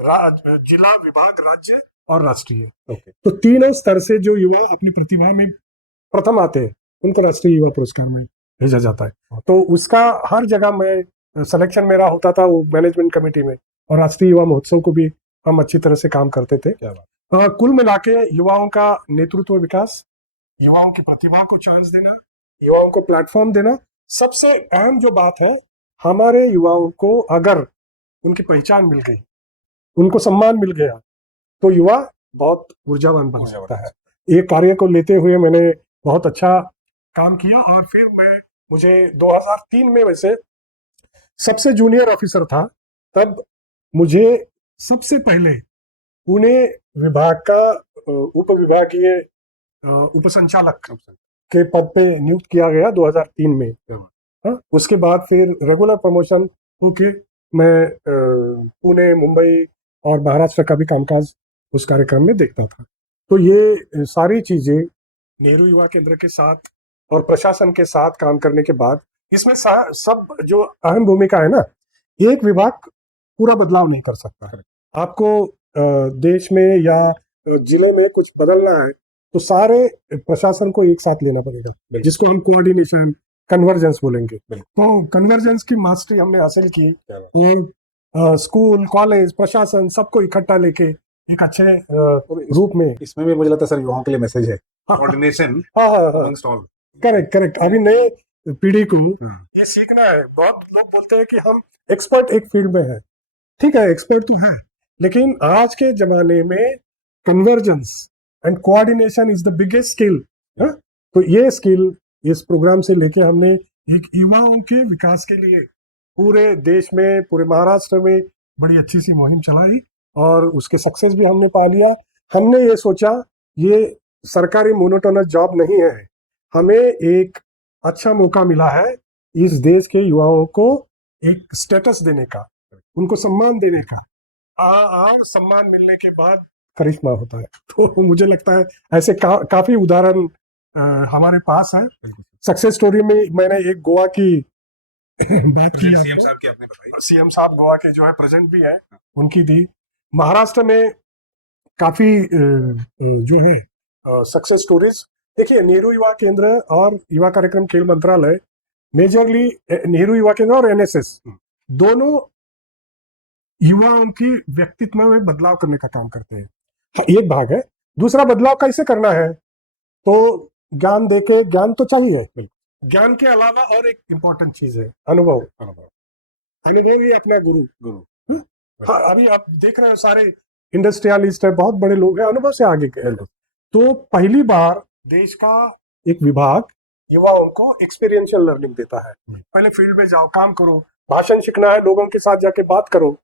विभाग, राज्य और राष्ट्रीय, तो तीनों स्तर से जो युवा अपनी प्रतिभा में प्रथम आते हैं उनको राष्ट्रीय युवा पुरस्कार में भेजा जाता है। तो उसका हर जगह में सिलेक्शन मेरा होता था, वो मैनेजमेंट कमेटी में, और राष्ट्रीय युवा महोत्सव को भी हम अच्छी तरह से काम करते थे। कुल मिला के युवाओं का नेतृत्व विकास, युवाओं की प्रतिभा को चांस देना, युवाओं को प्लेटफॉर्म देना, सबसे अहम जो बात है, हमारे युवाओं को अगर उनकी पहचान मिल गई, उनको सम्मान मिल गया, तो युवा बहुत ऊर्जावान बन सकता है। एक कार्य को लेते हुए मैंने बहुत अच्छा काम किया। और फिर मुझे 2003 में, वैसे सबसे जूनियर ऑफिसर था तब, मुझे सबसे पहले पुणे विभाग का उप विभागीय उप संचालक के पद पे नियुक्त किया गया 2003 में। हाँ, उसके बाद फिर रेगुलर प्रमोशन होके मैं पुणे, मुंबई और महाराष्ट्र का भी कामकाज उस कार्यक्रम में देखता था। तो ये सारी चीजें नेहरू युवा केंद्र के साथ और प्रशासन के साथ काम करने के बाद, इसमें सब जो अहम भूमिका है ना, एक विभाग पूरा बदलाव नहीं कर सकता है। आपको देश में या जिले में कुछ बदलना है तो सारे प्रशासन को एक साथ लेना पड़ेगा, जिसको हम कोऑर्डिनेशन, कन्वर्जेंस बोलेंगे। तो कन्वर्जेंस की मास्टरी हमने हासिल की। और स्कूल कॉलेज प्रशासन सबको इकट्ठा लेके एक अच्छे रूप में। इसमें भी मुझे लगता है सर युवाओं के लिए मैसेज है, हाँ कोऑर्डिनेशन हाँ हाँ, अमंगस्ट ऑल। Correct correct. अभी नए पीढ़ी को ये सीखना है। बहुत लोग बोलते हैं कि हम एक्सपर्ट एक फील्ड में हैं, ठीक है एक्सपर्ट तो है, लेकिन आज के जमाने में convergence and coordination is the biggest skill. तो ये स्किल इस प्रोग्राम से लेके हमने एक युवाओं के विकास के लिए पूरे देश में पूरे महाराष्ट्र में बड़ी अच्छी सी मुहिम चलाई और उसके सक्सेस भी हमने पा लिया। हमने ये सोचा ये सरकारी मोनोटोनस जॉब नहीं है, हमें एक अच्छा मौका मिला है इस देश के युवाओं को एक स्टेटस देने का, उनको सम्मान देने का। और सम्मान मिलने के बाद करिश्मा होता है। तो मुझे लगता है ऐसे काफी उदाहरण हमारे पास है। सक्सेस स्टोरी में मैंने एक गोवा की बात की, सीएम साहब की आपने बताई। सीएम साहब गोवा के जो है प्रेजेंट भी है, उनकी दी। महाराष्ट्र में काफी जो है सक्सेस स्टोरीज। देखिए नेहरू युवा केंद्र और युवा कार्यक्रम खेल मंत्रालय मेजरली नेहरू युवा केंद्र और एनएसएस दोनों युवाओं की व्यक्तित्व में बदलाव करने का काम करते हैं। हाँ, एक भाग है। दूसरा बदलाव कैसे करना है, तो ज्ञान देके, ज्ञान तो चाहिए, ज्ञान के अलावा और एक इम्पोर्टेंट चीज है अनुभव। अनुभव ही अपना गुरु। हाँ, अभी आप देख रहे हो सारे इंडस्ट्रियलिस्ट है, बहुत बड़े लोग हैं, अनुभव से आगे गए। तो पहली बार देश का एक विभाग युवाओं को एक्सपीरियंशियल लर्निंग देता है। पहले फील्ड में जाओ, काम करो, भाषण सीखना है, लोगों के साथ जाके बात करो।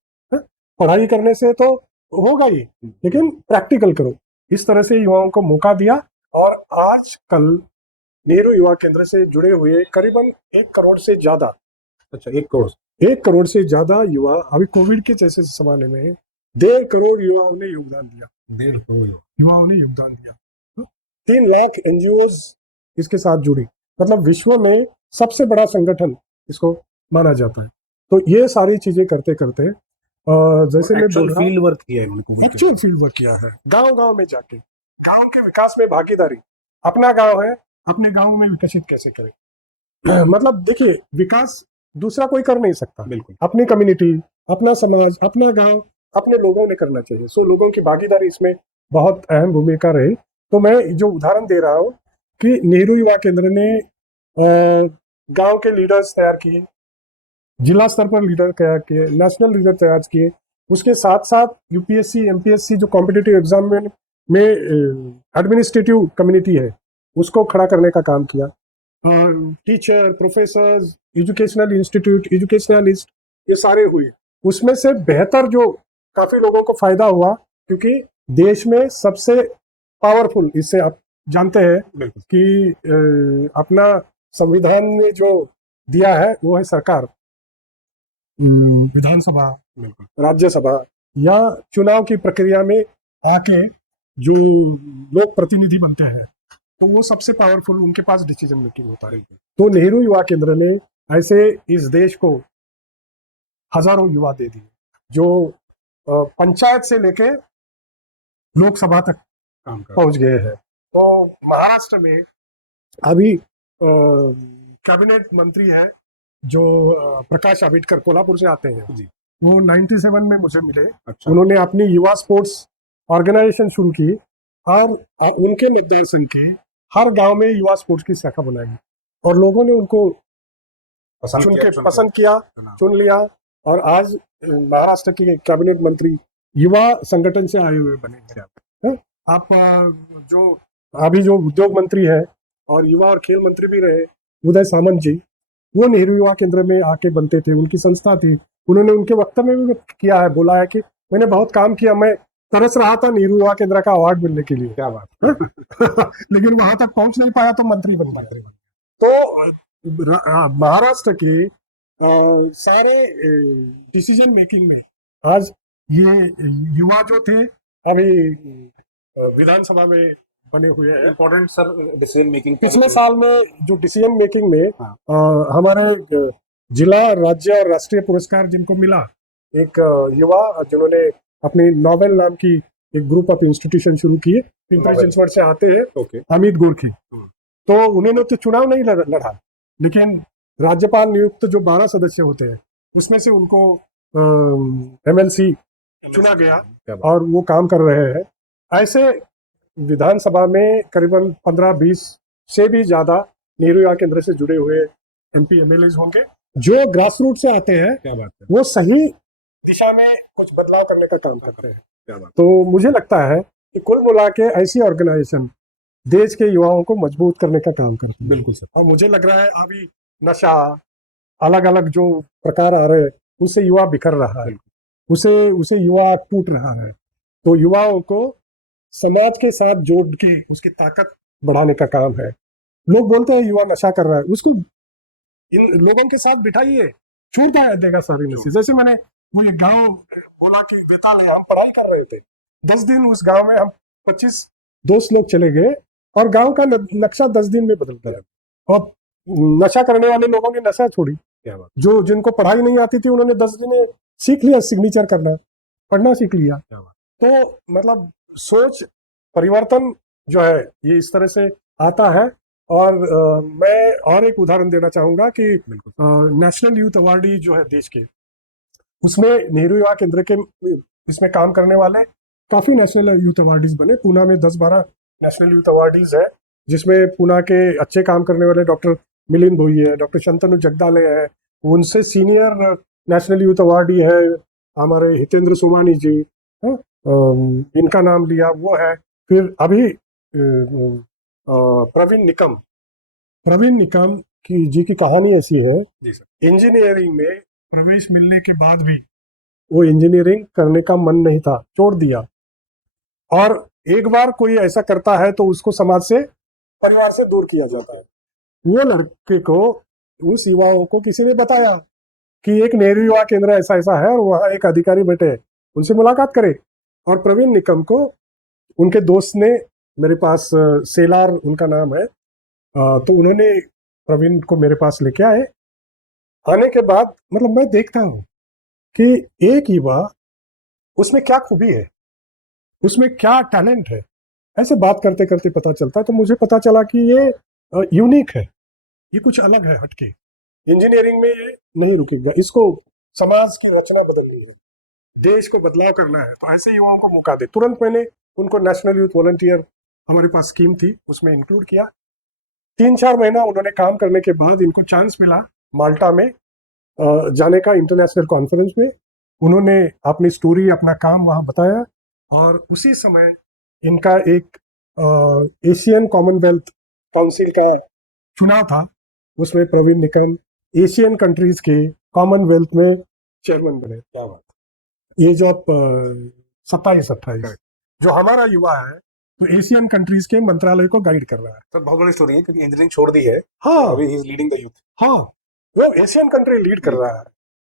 पढ़ाई करने से तो होगा ही, लेकिन प्रैक्टिकल करो। इस तरह से युवाओं को मौका दिया और आज कल नेहरू युवा केंद्र से जुड़े हुए करीबन 1 करोड़ से ज्यादा, अच्छा 1 करोड़ से ज्यादा युवा अभी कोविड के जैसे जमाने में 1.5 करोड़ युवाओं ने योगदान दिया। 1.5 करोड़ युवाओं ने योगदान दिया। 3 लाख एनजीओज इसके साथ जुड़ी, मतलब विश्व में सबसे बड़ा संगठन इसको माना जाता है। तो ये सारी चीजें करते करते जैसे मैं बोल रहा हूँ, फील्ड वर्क किया है, एक्चुअल फील्ड वर्क किया है। गांव-गांव में जाके गांव के विकास में भागीदारी, अपना गांव है, अपने गांव में विकसित कैसे करें। मतलब देखिए विकास दूसरा कोई कर नहीं सकता, बिल्कुल अपनी कम्युनिटी, अपना समाज, अपना गांव, अपने लोगों ने करना चाहिए। सो लोगों की भागीदारी इसमें बहुत अहम भूमिका रही। तो मैं जो उदाहरण दे रहा हूँ कि नेहरू युवा केंद्र ने गांव के लीडर्स तैयार किए, जिला स्तर पर लीडर तैयार किए, नेशनल लीडर तैयार किए। उसके साथ साथ यूपीएससी एमपीएससी जो कॉम्पिटिटिव एग्जाम में एडमिनिस्ट्रेटिव कम्युनिटी है उसको खड़ा करने का काम किया। Teacher, professors, educational institute, educationalist, ये सारे हुए। उसमें से बेहतर जो काफी लोगों को फायदा हुआ, क्योंकि देश में सबसे पावरफुल, इससे आप जानते हैं कि अपना संविधान में जो दिया है वो है सरकार, विधानसभा, राज्यसभा या चुनाव की प्रक्रिया में आके जो लोग प्रतिनिधि बनते हैं, तो वो सबसे पावरफुल, उनके पास डिसीजन मेकिंग होता है। तो नेहरू युवा केंद्र ने ऐसे इस देश को हजारों युवा दे दिए जो पंचायत से लेके लोकसभा तक पहुंच गए हैं। तो महाराष्ट्र में अभी कैबिनेट मंत्री है जो प्रकाश आंबेडकर, कोल्हापुर से आते हैं जी। वो 97 में मुझे मिले। अच्छा। उन्होंने अपनी युवा स्पोर्ट्स ऑर्गेनाइजेशन शुरू की और उनके निर्देशन के हर गांव में युवा स्पोर्ट्स की शाखा बनाई और लोगों ने उनको पसंद किया, चुन लिया और आज महाराष्ट्र के कैबिनेट मंत्री युवा संगठन से आए हुए बने हैं। आप जो अभी जो उद्योग मंत्री है और युवा और खेल मंत्री भी रहे उदय सामंत जी, वो नेहरू युवा केंद्र में आके बनते थे, उनकी संस्था थी। उन्होंने उनके वक्तव्य में भी किया है, बोला है कि मैंने बहुत काम किया, मैं तरस रहा था नेहरू युवा केंद्र का अवार्ड मिलने के लिए। क्या बात लेकिन वहां तक पहुंच नहीं पाया तो मंत्री बन गया। तो महाराष्ट्र के सारे डिसीजन मेकिंग में आज ये युवा जो थे अभी विधानसभा में बने हुए हैं। इम्पोर्टेंट सर डिसीजन मेकिंग, पिछले साल में जो डिसीजन मेकिंग में हमारे जिला, राज्य और राष्ट्रीय पुरस्कार जिनको मिला, एक युवा जिन्होंने अपनी नोबेल नाम की एक ग्रुप ऑफ इंस्टीट्यूशन शुरू किए, पिंपरी चिंचवड से आते हैं, अमित गोरखी। तो उन्होंने तो चुनाव नहीं लड़ा, लेकिन राज्यपाल नियुक्त जो 12 सदस्य होते हैं उसमें से उनको MLC चुना गया क्या बात और वो काम कर रहे हैं। ऐसे विधानसभा में करीबन 15-20 से भी ज्यादा नेहरू युवा केंद्र से जुड़े हुए MP MLAs होंगे जो ग्रास रूट से आते हैं। क्या बात है, वो सही दिशा में कुछ बदलाव करने का काम करते हैं। क्या बात तो मुझे लगता है कि कुल मिला के ऐसी ऑर्गेनाइजेशन देश के युवाओं को मजबूत करने का काम करती है। बिल्कुल सर, और मुझे लग रहा है अभी नशा अलग अलग जो प्रकार आ रहे हैं उससे युवा बिखर रहा है, उसे उसे युवा टूट रहा है। तो युवाओं को समाज के साथ जोड़ के उसकी ताकत बढ़ाने का काम है। लोग बोलते हैं युवा नशा कर रहा है, उसको इन लोगों के साथ बिठाइए, छूट देगा सारी नशे। जैसे मैंने वो एक गांव बोला कि बेताल है, हम पढ़ाई कर रहे थे 10 दिन उस गांव में, हम 25 दोस्त लोग चले गए और गांव का नक्शा 10 दिन में बदल गया। और नशा करने वाले लोगों ने नशा छोड़ी, क्या बात, जो जिनको पढ़ाई नहीं आती थी उन्होंने 10 दिन में सीख लिया सिग्नेचर करना, पढ़ना सीख लिया। क्या बात, तो मतलब सोच परिवर्तन जो है ये इस तरह से आता है। और मैं और एक उदाहरण देना चाहूंगा कि बिल्कुल नेशनल यूथ अवार्डी जो है देश के, उसमें नेहरू युवा केंद्र के इसमें काम करने वाले काफी नेशनल यूथ अवार्डीज बने। पूना में 10-12 नेशनल यूथ अवार्डीज है, जिसमें पूना के अच्छे काम करने वाले डॉक्टर मिलिंद भोई है, डॉक्टर शंतनु जगदाले है, उनसे सीनियर नेशनल यूथ अवार्डी है हमारे हितेंद्र सोमानी जी, है? इनका नाम लिया वो है। फिर अभी प्रवीण निकम की जी की कहानी ऐसी है, जी सर, इंजीनियरिंग में प्रवेश मिलने के बाद भी वो इंजीनियरिंग करने का मन नहीं था, छोड़ दिया। और एक बार कोई ऐसा करता है तो उसको समाज से, परिवार से दूर किया जाता है। वो लड़के को, उस युवाओं को किसी ने बताया कि एक नेहरू युवा केंद्र ऐसा ऐसा है और वहाँ एक अधिकारी बैठे हैं, उनसे मुलाकात करे। और प्रवीण निकम को उनके दोस्त ने, मेरे पास सेलार उनका नाम है, तो उन्होंने प्रवीण को मेरे पास लेके आए। आने के बाद मतलब मैं देखता हूँ कि एक युवा, उसमें क्या खूबी है, उसमें क्या टैलेंट है, ऐसे बात करते करते पता चलता है। तो मुझे पता चला कि ये यूनिक है, ये कुछ अलग है, हटके। इंजीनियरिंग में ये नहीं रुकेगा, इसको समाज की रचना बदलनी है, देश को बदलाव करना है, तो ऐसे युवाओं को मौका दे। तुरंत मैंने उनको नेशनल यूथ वॉलंटियर हमारे पास स्कीम थी उसमें इंक्लूड किया। 3-4 महीना उन्होंने काम करने के बाद इनको चांस मिला माल्टा में जाने का, इंटरनेशनल कॉन्फ्रेंस में। उन्होंने अपनी स्टोरी, अपना काम वहां बताया और उसी समय इनका एक एशियन कॉमनवेल्थ काउंसिल का चुनाव था, उसमें प्रवीण निकम एशियन कंट्रीज के कॉमनवेल्थ में चेयरमैन बने। क्या बात, ये जो 27-28 जो हमारा युवा है तो एशियन कंट्रीज के मंत्रालय को गाइड कर रहा है। सर बहुत बड़ी स्टोरी है क्योंकि इंजीनियरिंग छोड़ दी है, हाँ, अभी he is leading the youth. हाँ, वो एशियन कंट्री लीड कर रहा है।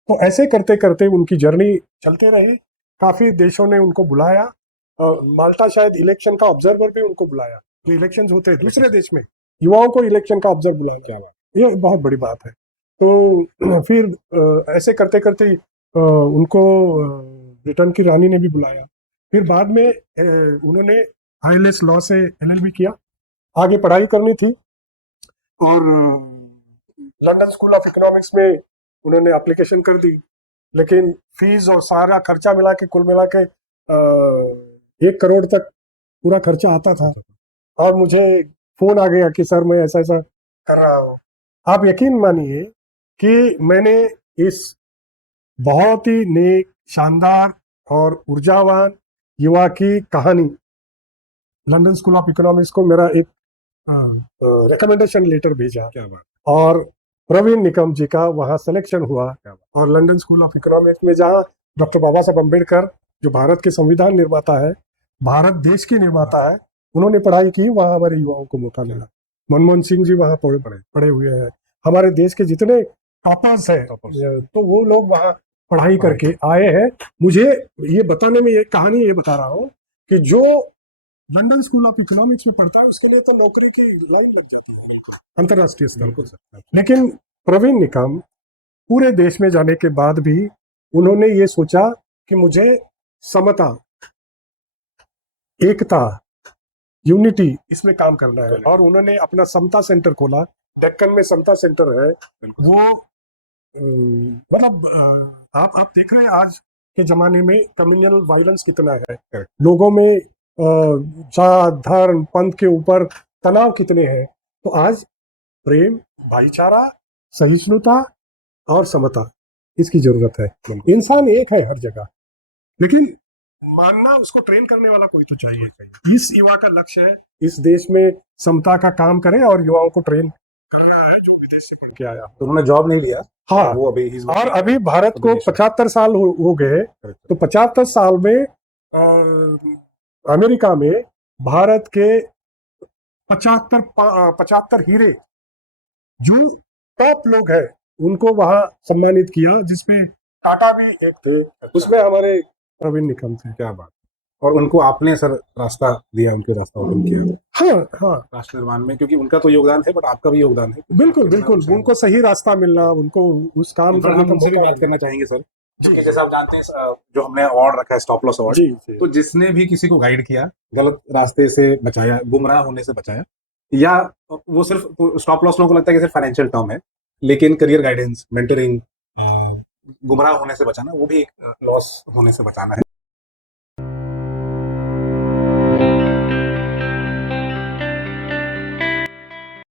तो ऐसे करते करते उनकी जर्नी चलते रही, काफी देशों ने उनको बुलाया। माल्टा शायद इलेक्शन का ऑब्जर्वर भी उनको बुलाया, जो इलेक्शन होते हैं दूसरे देश में, युवाओं को इलेक्शन का ऑब्जर्व बुलाया। क्या बात, ये बहुत बड़ी बात है। तो फिर ऐसे करते करते उनको ब्रिटेन की रानी ने भी बुलाया। फिर बाद में उन्होंने ILS लॉ से LLB किया, आगे पढ़ाई करनी थी। और लंदन स्कूल ऑफ इकोनॉमिक्स में उन्होंने एप्लीकेशन कर दी, लेकिन फीस और सारा खर्चा मिला के कुल मिला के 1 करोड़ तक पूरा खर्चा आता था। और मुझे फोन आ गया कि सर मैं ऐसा ऐसा कर रहा हूँ। आप यकीन मानिए कि मैंने इस बहुत ही नेक, शानदार और ऊर्जावान युवा की कहानी लंदन स्कूल ऑफ इकोनॉमिक्स को मेरा एक रिकमेंडेशन लेटर भेजा। क्या बात, और प्रवीण निकम जी का वहाँ सिलेक्शन हुआ और लंदन स्कूल ऑफ इकोनॉमिक्स में, जहाँ डॉक्टर बाबा साहब अम्बेडकर जो भारत के संविधान निर्माता है, भारत देश के निर्माता है, उन्होंने पढ़ाई की, वहाँ हमारे युवाओं को मौका मिला। मनमोहन सिंह जी वहाँ पढ़े हुए हैं, हमारे देश के जितने टॉपर्स हैं तो वो लोग वहाँ पढ़ाई करके आए हैं। मुझे ये बताने में, ये कहानी ये बता रहा हूँ कि जो लंदन स्कूल ऑफ इकोनॉमिक्स में पढ़ता है उसके लिए तो नौकरी की लाइन लग जाती है अंतरराष्ट्रीय स्तर पर। लेकिन प्रवीण निकम पूरे देश में जाने के बाद भी उन्होंने ये सोचा कि मुझे समता, एकता, यूनिटी, इसमें काम करना है। और उन्होंने अपना समता सेंटर खोला, डेक्कन में समता सेंटर है। वो मतलब आप देख रहे हैं आज के जमाने में कम्युनल वायलेंस कितना है, Correct. लोगों में जात धर्म पंथ के ऊपर तनाव कितने हैं। तो आज प्रेम, भाईचारा, सहिष्णुता और समता, इसकी जरूरत है। इंसान एक है हर जगह, लेकिन मानना उसको ट्रेन करने वाला कोई तो चाहिए। इस युवा का लक्ष्य है इस देश में समता का काम करे और युवाओं को ट्रेन कर रहा है जो विदेश से पढ़ के आया। तो उन्होंने जॉब नहीं लिया, हाँ, वो अभी और अभी भारत को 75 साल हो गए, तो 75 साल में अमेरिका में भारत के 75 हीरे जो टॉप लोग हैं उनको वहां सम्मानित किया, जिसमें टाटा भी एक थे, उसमें हमारे प्रवीण निकम थे। क्या बात। और उनको आपने सर रास्ता दिया, उनके रास्ता ओपन किया हाँ हाँ, राष्ट्र निर्माण में, क्योंकि उनका तो योगदान है बट आपका भी योगदान है। बिल्कुल बिल्कुल, उनको सही रास्ता मिलना, उनको उस काम करने हम का उनसे भी मौका बात करना चाहेंगे सर, जी। क्योंकि जैसा आप जानते हैं जो हमने अवार्ड रखा है स्टॉप लॉस अवार्ड, जी जी, तो जिसने भी किसी को गाइड किया, गलत रास्ते से बचाया, गुमराह होने से बचाया, या वो सिर्फ स्टॉप लॉस लोगों को लगता है कि सिर्फ फाइनेंशियल टर्म है, लेकिन करियर गाइडेंस, मेंटरिंग, गुमराह होने से बचाना, वो भी एक लॉस होने से बचाना है।